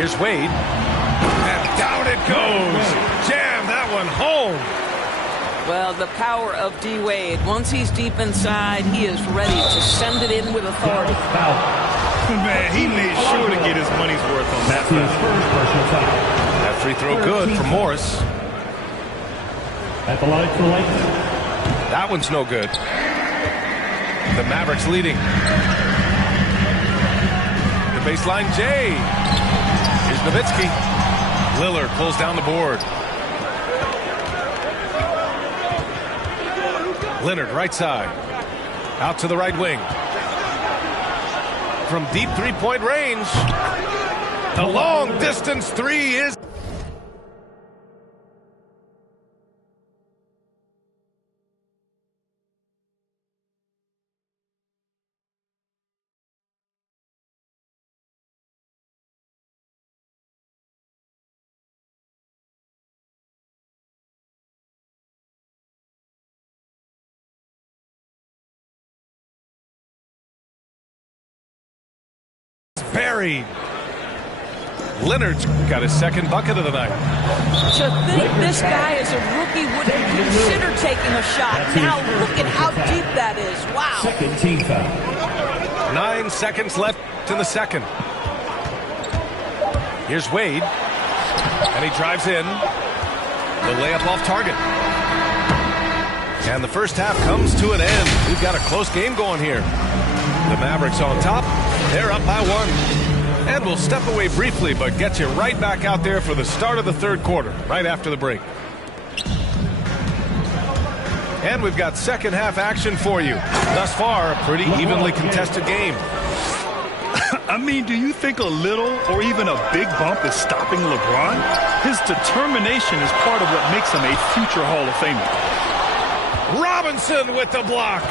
Here's Wade. And down it goes. Jam that one home. Well, the power of D. Wade. Once he's deep inside, he is ready to send it in with authority. Man, he made sure to get his money's worth on that. That free throw good for Morris. At the line for Lakers. That one's no good. The Mavericks leading. The baseline, Jay. Here's Nowitzki. Lillard pulls down the board. Leonard, right side. Out to the right wing. From deep three-point range. The long-distance three is... buried. Leonard's got his second bucket of the night. To think this guy as a rookie wouldn't consider taking a shot. Now look at how deep that is. Wow. Second team foul. 9 seconds left in the second. Here's Wade. And he drives in. The layup off target. And the first half comes to an end. We've got a close game going here. The Mavericks on top. They're up by 1. And we'll step away briefly, but get you right back out there for the start of the third quarter, right after the break. And we've got second half action for you. Thus far, a pretty evenly contested game. I mean, do you think a little or even a big bump is stopping LeBron? His determination is part of what makes him a future Hall of Famer. Robinson with the block.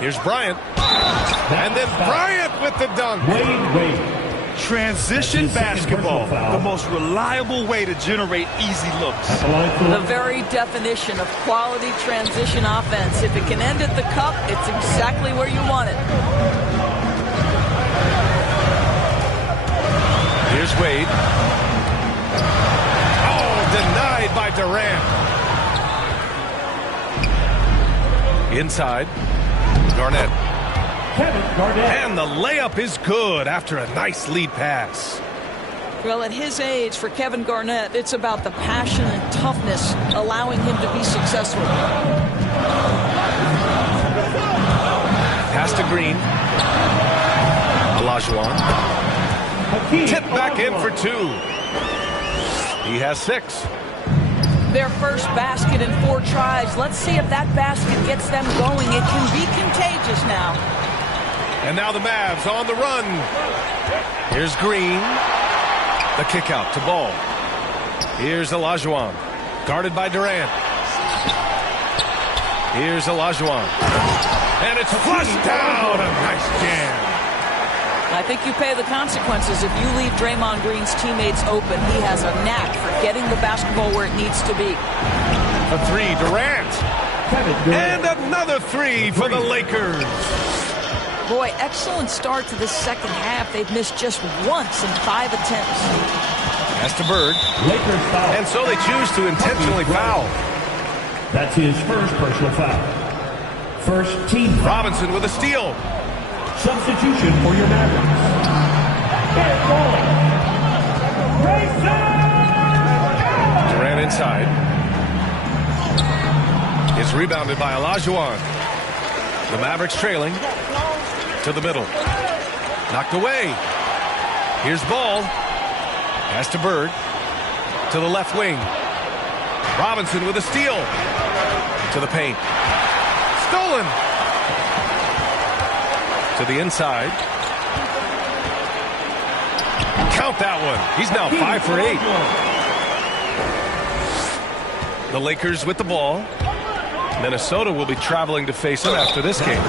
Here's Bryant. And then Bryant with the dunk. Wade. Transition basketball, the most reliable way to generate easy looks. The very definition of quality transition offense. If it can end at the cup, it's exactly where you want it. Here's Wade. Oh, denied by Durant. Inside. Garnett. And the layup is good after a nice lead pass. Well, at his age, for Kevin Garnett, it's about the passion and toughness allowing him to be successful. Pass to Green. Olajuwon. Tip back in for 2. He has 6. Their first basket in 4 tries. Let's see if that basket gets them going. It can be contagious now. And now the Mavs on the run. Here's Green. The kick out to Ball. Here's Olajuwon. Guarded by Durant. Here's Olajuwon. And it's flushed down. A nice jam. I think you pay the consequences if you leave Draymond Green's teammates open. He has a knack for getting the basketball where it needs to be. A 3, Durant. And another 3 for the Lakers. Boy, excellent start to this second half. They've missed just once in 5 attempts. Pass to Bird. Lakers foul. And so they choose to intentionally foul. That's his first personal foul. First team foul. Robinson with a steal. Substitution for your Mavericks. Durant inside. It's rebounded by Olajuwon. The Mavericks trailing. To the middle. Knocked away. Here's Ball. Pass to Bird. To the left wing. Robinson with a steal. To the paint. Stolen. To the inside. Count that one. He's now 5 for 8. The Lakers with the ball. Minnesota will be traveling to face them after this game.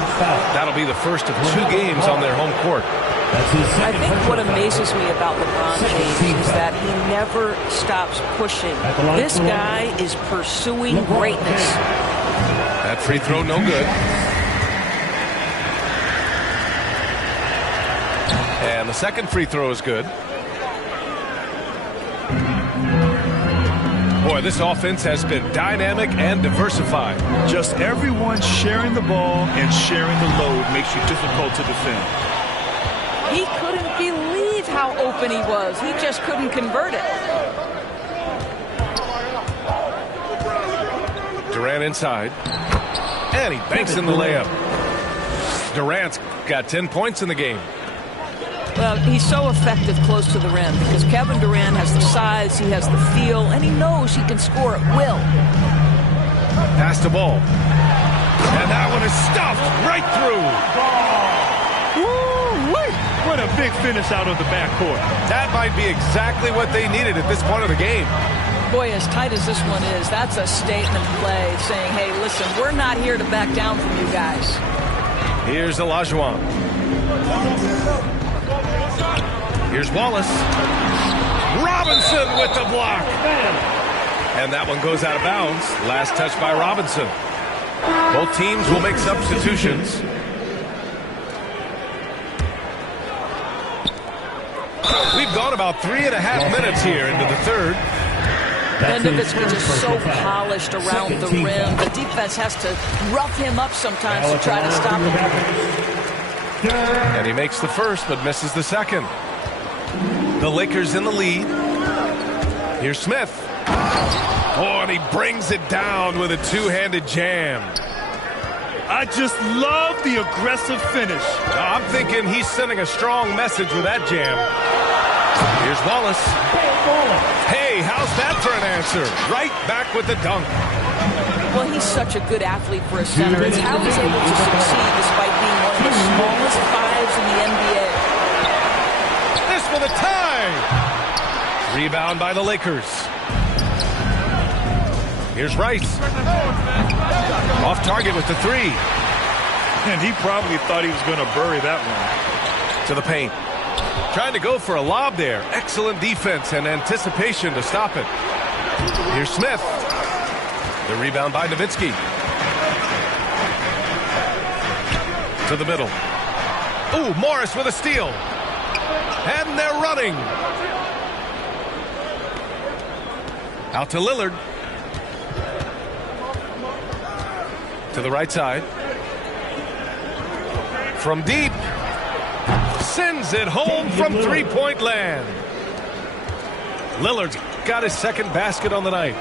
That'll be the first of 2 games on their home court. I think what amazes me about LeBron James is that he never stops pushing. This guy is pursuing greatness. That free throw no good. And the second free throw is good. Boy, this offense has been dynamic and diversified. Just everyone sharing the ball and sharing the load makes you difficult to defend. He couldn't believe how open he was. He just couldn't convert it. Durant inside. And he banks in the layup. Durant's got 10 points in the game. Well, he's so effective close to the rim because Kevin Durant has the size, he has the feel, and he knows he can score at will. Pass the ball. And that one is stuffed right through. Woo-wee! What a big finish out of the backcourt. That might be exactly what they needed at this point of the game. Boy, as tight as this one is, that's a statement play saying, hey, listen, we're not here to back down from you guys. Here's Olajuwon. Here's Wallace. Robinson with the block. And that one goes out of bounds. Last touch by Robinson. Both teams will make substitutions. We've gone about 3.5 minutes here into the third. Bendovich is just so polished around the rim. The defense has to rough him up sometimes to try to stop him. And he makes the first but misses the second. The Lakers in the lead. Here's Smith. Oh, and he brings it down with a two-handed jam. I just love the aggressive finish. I'm thinking he's sending a strong message with that jam. Here's Wallace. Hey, how's that for an answer? Right back with the dunk. Well, he's such a good athlete for a center. It's how he's able to succeed despite being one of the smallest fives in the NBA. This for the tie. Rebound by the Lakers. Here's Rice. Off target with the three. And he probably thought he was going to bury that one. To the paint. Trying to go for a lob there. Excellent defense and anticipation to stop it. Here's Smith. The rebound by Nowitzki. To the middle. Ooh, Morris with a steal. And they're running. Out to Lillard. To the right side. From deep. Sends it home from three-point land. Lillard's got his second basket on the night.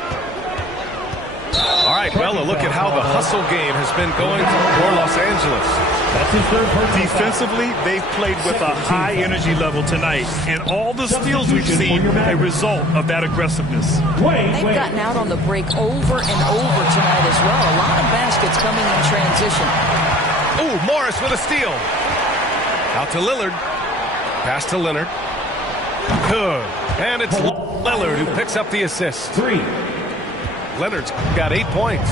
All right, well, a look at how the hustle game has been going for Los Angeles. That's his third personal Defensively, they've played with a high energy level tonight, and all the steals we've seen a result of that aggressiveness. They've gotten out on the break over and over tonight as well. A lot of baskets coming in transition. Ooh, Morris with a steal. Out to Lillard. Pass to Leonard. Good. And it's Lillard who picks up the assist. Leonard's got 8 points.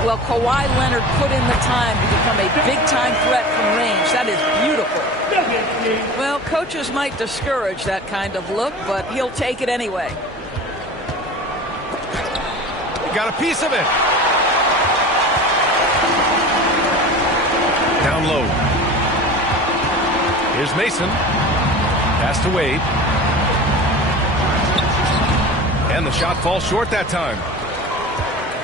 Well, Kawhi Leonard put in the time to become a big-time threat from range. That is beautiful. Well, coaches might discourage that kind of look, but he'll take it anyway. Got a piece of it. Down low. Here's Mason. Pass to Wade. And the shot falls short that time.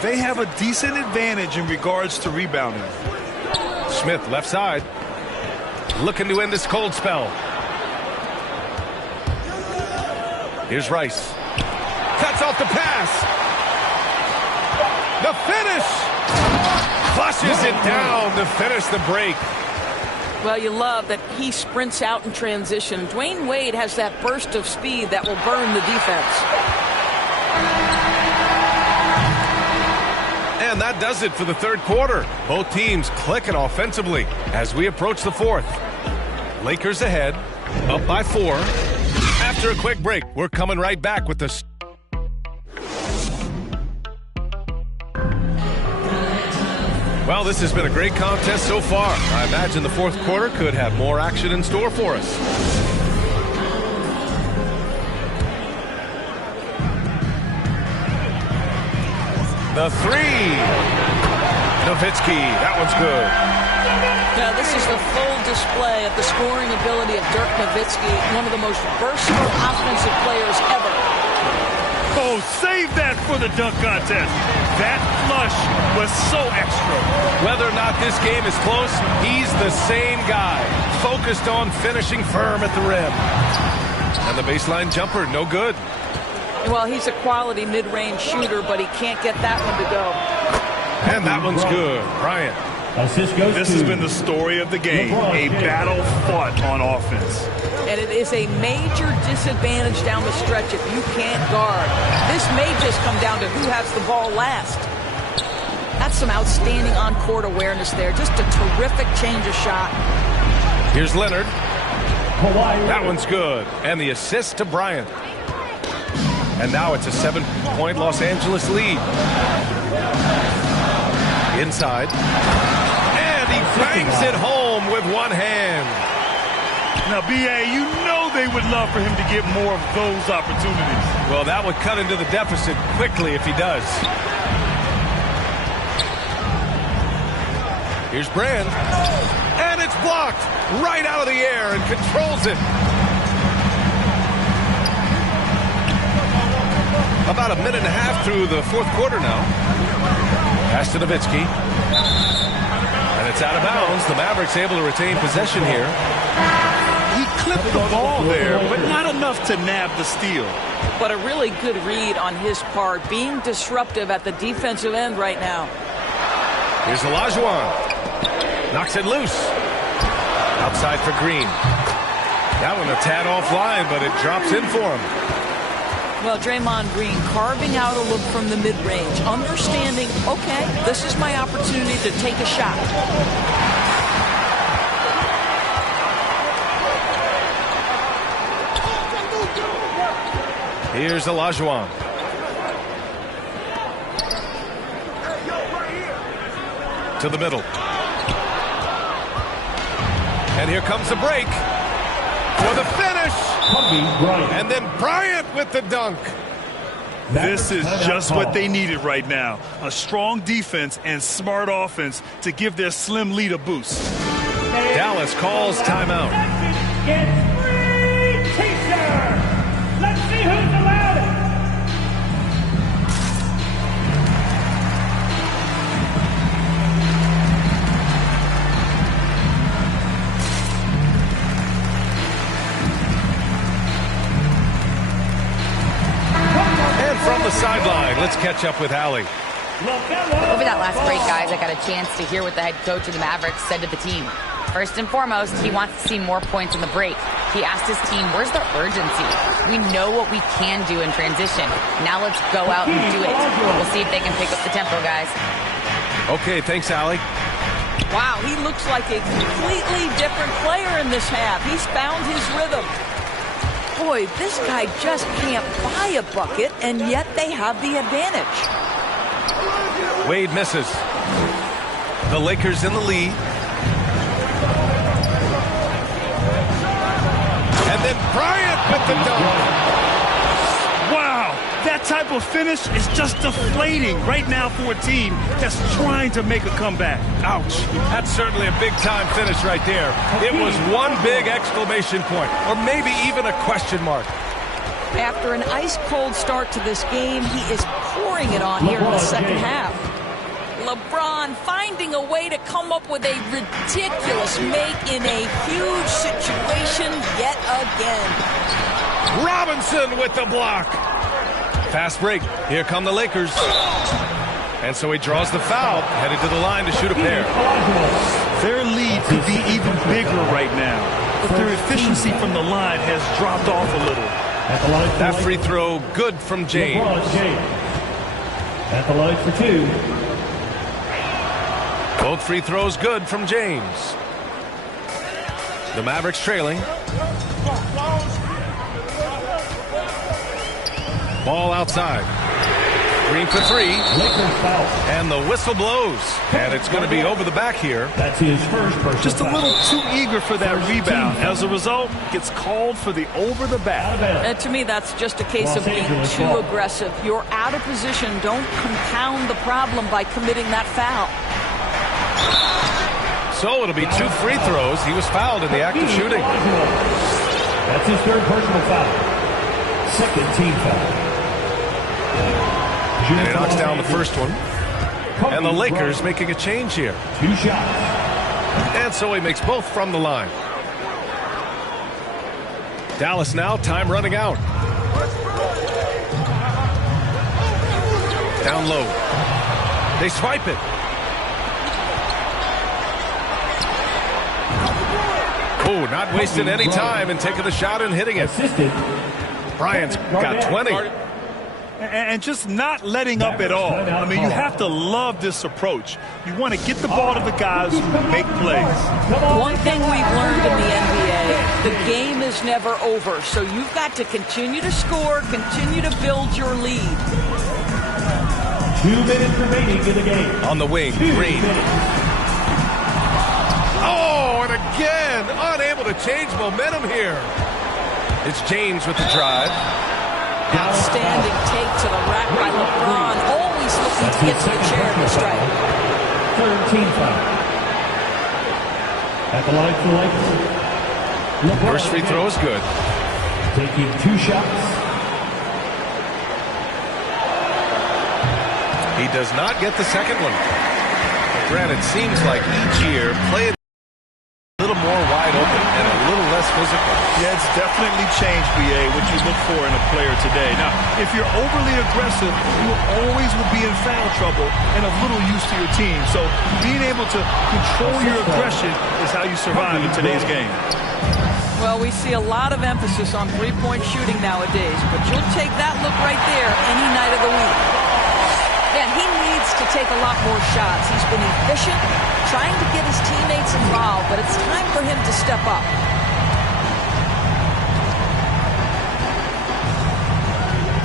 They have a decent advantage in regards to rebounding. Smith, left side. Looking to end this cold spell. Here's Rice. Cuts off the pass. The finish. Flushes it down to finish the break. Well, you love that he sprints out in transition. Dwayne Wade has that burst of speed that will burn the defense. And that does it for the third quarter. Both teams clicking offensively as we approach the fourth. Lakers ahead, up by 4. After a quick break, we're coming right back with the... Well, this has been a great contest so far. I imagine the fourth quarter could have more action in store for us. The three. Nowitzki, that one's good. Now, this is the full display of the scoring ability of Dirk Nowitzki, one of the most versatile offensive players ever. Oh, save that for the dunk contest. That flush was so extra. Whether or not this game is close, he's the same guy, focused on finishing firm at the rim. And the baseline jumper, no good. Well, he's a quality mid-range shooter, but he can't get that one to go. And that one's good. Bryant. This has been the story of the game, a battle fought on offense. And it is a major disadvantage down the stretch if you can't guard. This may just come down to who has the ball last. That's some outstanding on-court awareness there. Just a terrific change of shot. Here's Leonard. That one's good. And the assist to Bryant. And now it's a 7-point Los Angeles lead. Inside. And he bangs it home with one hand. Now, B.A., you know they would love for him to get more of those opportunities. Well, that would cut into the deficit quickly if he does. Here's Brand. And it's blocked right out of the air and controls it. About a minute and a half through the fourth quarter now. Pass to Nowitzki. And it's out of bounds. The Mavericks able to retain possession here. He clipped the ball there, but not enough to nab the steal. But a really good read on his part, being disruptive at the defensive end right now. Here's Olajuwon. Knocks it loose. Outside for Green. That one a tad offline, but it drops in for him. Well, Draymond Green carving out a look from the mid-range, understanding, okay, this is my opportunity to take a shot. Here's Olajuwon. To the middle. And here comes the break for the finish. And then Bryant with the dunk. This is just what they needed right now. A strong defense and smart offense to give their slim lead a boost. Dallas calls timeout. Get free t-shirt. Let's see who's allowed it. From the sideline, let's catch up with Allie. Over that last break, guys, I got a chance to hear what the head coach of the Mavericks said to the team. First and foremost, he wants to see more points in the break. He asked his team, where's the urgency? We know what we can do in transition. Now let's go out and do it. We'll see if they can pick up the tempo, guys. Okay, thanks, Allie. Wow, he looks like a completely different player in this half. He's found his rhythm. Boy, this guy just can't buy a bucket, and yet they have the advantage. Wade misses. The Lakers in the lead. And then Bryant with the dunk. Wow, that type of finish is just deflating right now for a team that's trying to make a comeback. Ouch. That's certainly a big-time finish right there. It was one big exclamation point, or maybe even a question mark. After an ice-cold start to this game, he is pouring it on here in the second half. LeBron finding a way to come up with a ridiculous make in a huge situation yet again. Robinson with the block. Fast break. Here come the Lakers. And so he draws the foul, headed to the line to shoot a pair. Their lead could be even bigger right now, but their efficiency from the line has dropped off a little. That free throw good from James. At the line for two. Both free throws good from James. The Mavericks trailing. Ball outside. Green for three. And the whistle blows. And it's going to be over the back here. That's his first personal Just a little too eager for that rebound. As a result, gets called for the over the back. To me, that's just a case of being too aggressive. You're out of position. Don't compound the problem by committing that foul. So it'll be 2 free throws. He was fouled in the act of shooting. That's his third personal foul. Second team foul. And he knocks down the first one. And the Lakers making a change here. 2 shots. And so he makes both from the line. Dallas now, time running out. Down low. They swipe it. Oh, not wasting any time and taking the shot and hitting it. Bryant's got 20. And just not letting up at all. I mean, you have to love this approach. You want to get the ball to the guys who make plays. One thing we've learned in the NBA, the game is never over. So you've got to continue to score, continue to build your lead. 2 minutes remaining in the game. On the wing, Green. Oh, and again, unable to change momentum here. It's James with the drive. Outstanding take to the rack by LeBron. Always looking to get to the chair to strike. Third team foul. At the line for Lakers. First free throw is good. Taking 2 shots. He does not get the second one. Granted, it seems like each year playing a little more wide open and a little less physical. Yeah, it's definitely changed, BA, what you look for in a player today. Now, if you're overly aggressive, you always will be in foul trouble and of little use to your team. So being able to control your aggression is how you survive in today's game. Well, we see a lot of emphasis on three-point shooting nowadays, but you'll take that look right there any night of the week. Yeah, he needs to take a lot more shots. He's been efficient, trying to get his teammates involved, but it's time for him to step up.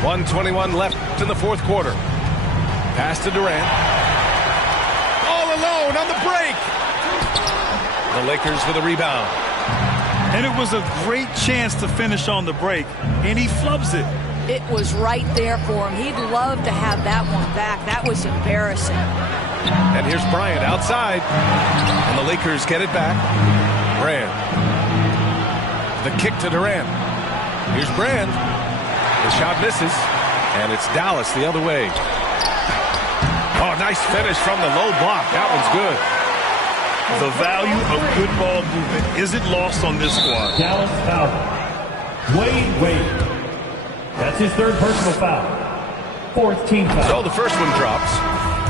.121 left in the fourth quarter. Pass to Durant. All alone on the break. The Lakers for the rebound. And it was a great chance to finish on the break, and he flubs it. It was right there for him. He'd love to have that one back. That was embarrassing. And here's Bryant outside. And the Lakers get it back. Brand. The kick to Durant. Here's Brand. The shot misses. And it's Dallas the other way. Oh, nice finish from the low block. That one's good. The value of good ball movement isn't lost on this squad. Dallas foul. Wade. That's his third personal foul. Fourth team foul. So the first one drops,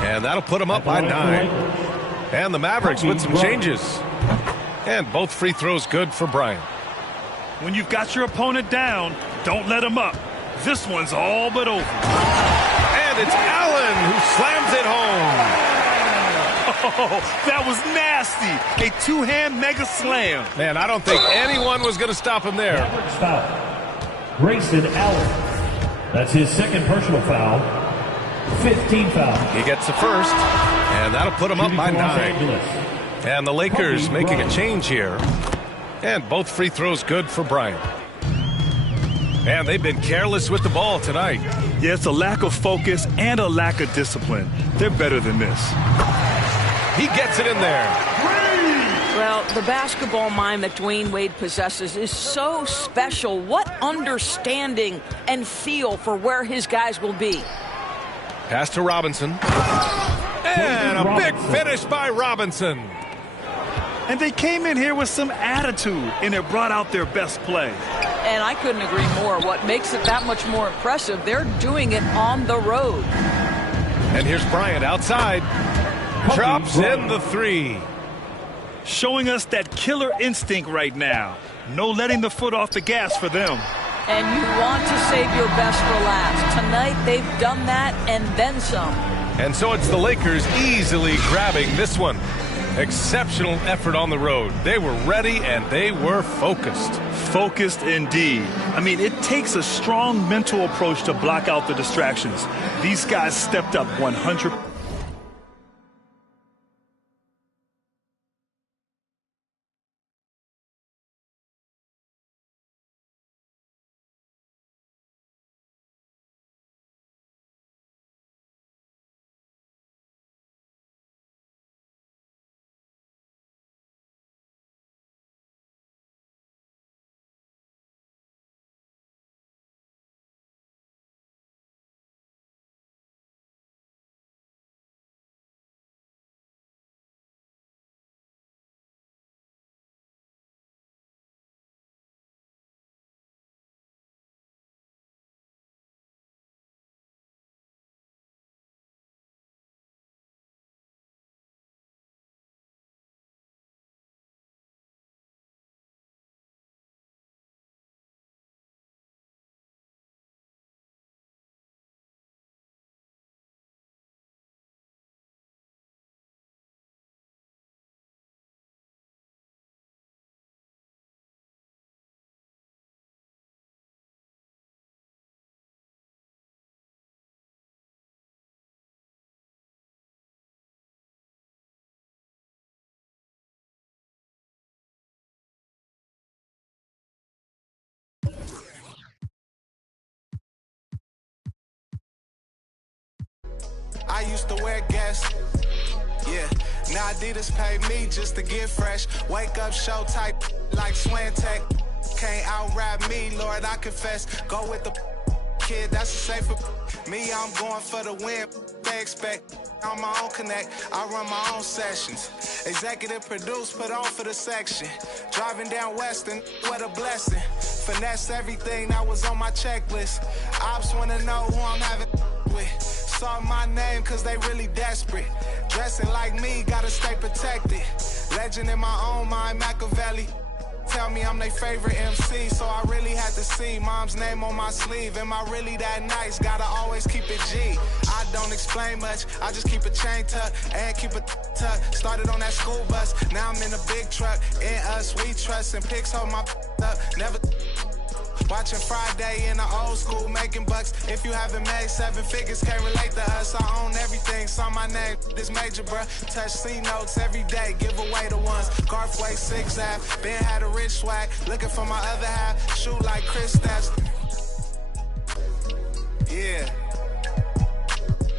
and that'll put him up by 9. And the Mavericks with some changes. And both free throws good for Bryant. When you've got your opponent down, don't let him up. This one's all but over. And it's Allen who slams it home. Oh, that was nasty. A two-hand mega slam. Man, I don't think anyone was going to stop him there. Mavericks foul. Grayson Allen. That's his second personal foul. 15 foul. He gets the first, and that'll put him up by 9. And the Lakers making a change here. And both free throws good for Bryant. And they've been careless with the ball tonight. Yeah, it's a lack of focus and a lack of discipline. They're better than this. He gets it in there. Well, the basketball mind that Dwayne Wade possesses is so special. What understanding and feel for where his guys will be. Pass to Robinson. And a big finish by Robinson. And they came in here with some attitude, and it brought out their best play. And I couldn't agree more. What makes it that much more impressive, they're doing it on the road. And here's Bryant outside. Drops in the 3. Showing us that killer instinct right now. No letting the foot off the gas for them. And you want to save your best for last. Tonight they've done that and then some. And so it's the Lakers easily grabbing this one. Exceptional effort on the road. They were ready and they were focused. Focused indeed. I mean, it takes a strong mental approach to block out the distractions. These guys stepped up 100%. I used to wear Guess. Yeah, now Adidas pay me just to get fresh. Wake up, show type like Swantech. Can't out-rap me, Lord, I confess. Go with the kid, that's a safer. Me, I'm going for the win. They expect on my own connect. I run my own sessions. Executive produce, put on for the section. Driving down Western, what a blessing. Finesse everything that was on my checklist. Ops wanna know who I'm having with. Saw my name cause they really desperate. Dressing like me, gotta stay protected. Legend in my own mind, Machiavelli. tell me I'm their favorite MC, so I really had to see mom's name on my sleeve. Am I really that nice? Gotta always keep it G. I don't explain much, I just keep a chain tucked and keep a tucked. Started on that school bus, now I'm in a big truck. In us, we trust, and pics hold my up. Never watching Friday in the old school, making bucks. If you haven't made 7 figures, can't relate to us. I own everything, saw my name, this major, bruh. Touch C notes every day, give away the ones. Garfway 6 Ave, Ben had a rich swag. Looking for my other half, shoot like Chris Stapps. Yeah,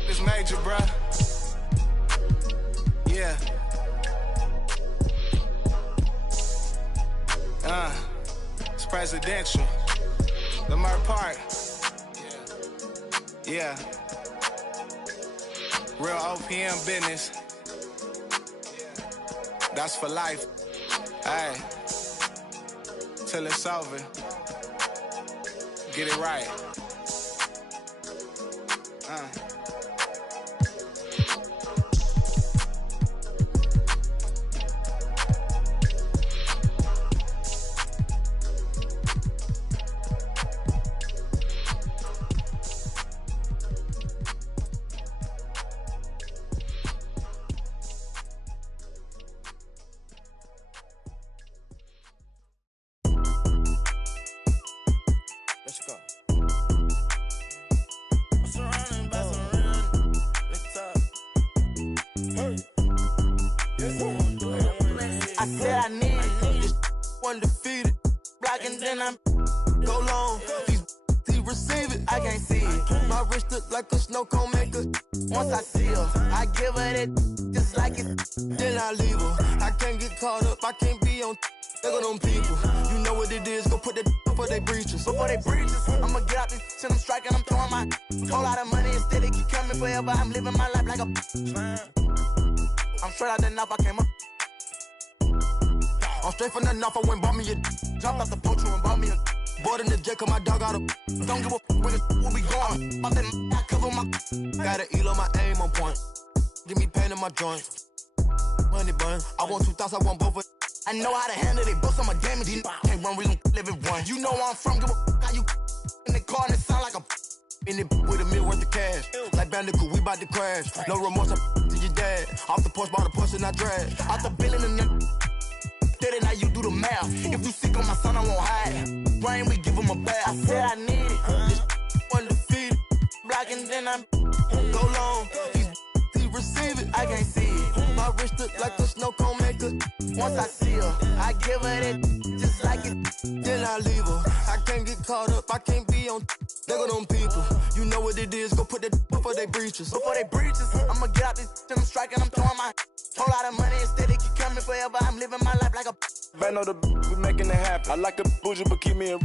this major, bruh. Yeah. It's presidential. Lamar Park. Yeah. Real OPM business. That's for life. Hey. Till it's over. Get it right. I said I need this undefeated. Blocking, then I'm go long. He receive it, I can't see it. My wrist look like a snow cone maker. Once I see her, I give her that just like it. Then I leave her. I can't get caught up, I can't be on. Look at them people. You know what it is, go put that before they breaches. Before they breaches, I'ma get out this shit, I'm striking, I'm throwing my whole lot of money instead, it keep coming forever. I'm living my life like a I'm straight out the knife, I came up. I'm straight from the knife, I went bought me a jumped out the poacher and bought me a bought in the jet, cause my dog out of don't give a where we going. Off that I cover my got an elo, my aim on point. Give me pain in my joints. Money bun, I want 2,000, I want both of. I know how to handle it, books on my damage. You can't run, we gon' live it one. You know where I'm from, give a how you in the car and it sound like a in it with $1 million worth of cash. Like Bandicoot, we bout to crash. No remorse, I to your dad. Off the porch, by the porch and I drag. Out the billing and then did it, now you do the math. If you sick on my son, I won't hide. Brain, we give him a bath. I said I need it. This undefeated. Blocking, then I'm go long. He receive it, I can't see it. My wrist look like a snow cone maker. Once I see her, I give her that just like it. Then I leave her. I can't get caught up, I can't be on. Look at them people. You know what it is, go put that before they breaches. Before they breaches, I'ma get out this shit, I'm striking, I'm throwing my whole lot of money instead, it keep coming forever. I'm living my life like a Band on the we making it happen. I like a bougie, but keep me a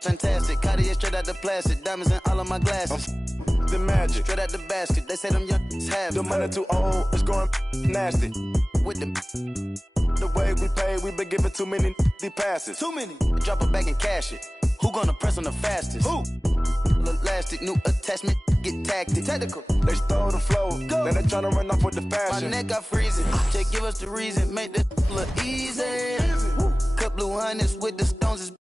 fantastic. Cartier straight out the plastic, diamonds in all of my glasses. The magic, straight out the basket. They say them young have the money too old, it's going nasty. With the way we pay, we been giving too many passes. Too many. Drop it back and cash it. Who gonna press on the fastest? Who? Elastic, new attachment, get tactic. Technical. They stole the flow, go. Then they tryna run off with the fashion. My neck got freezing. Just give us the reason, make this look easy. Cut blue hundreds with the stones is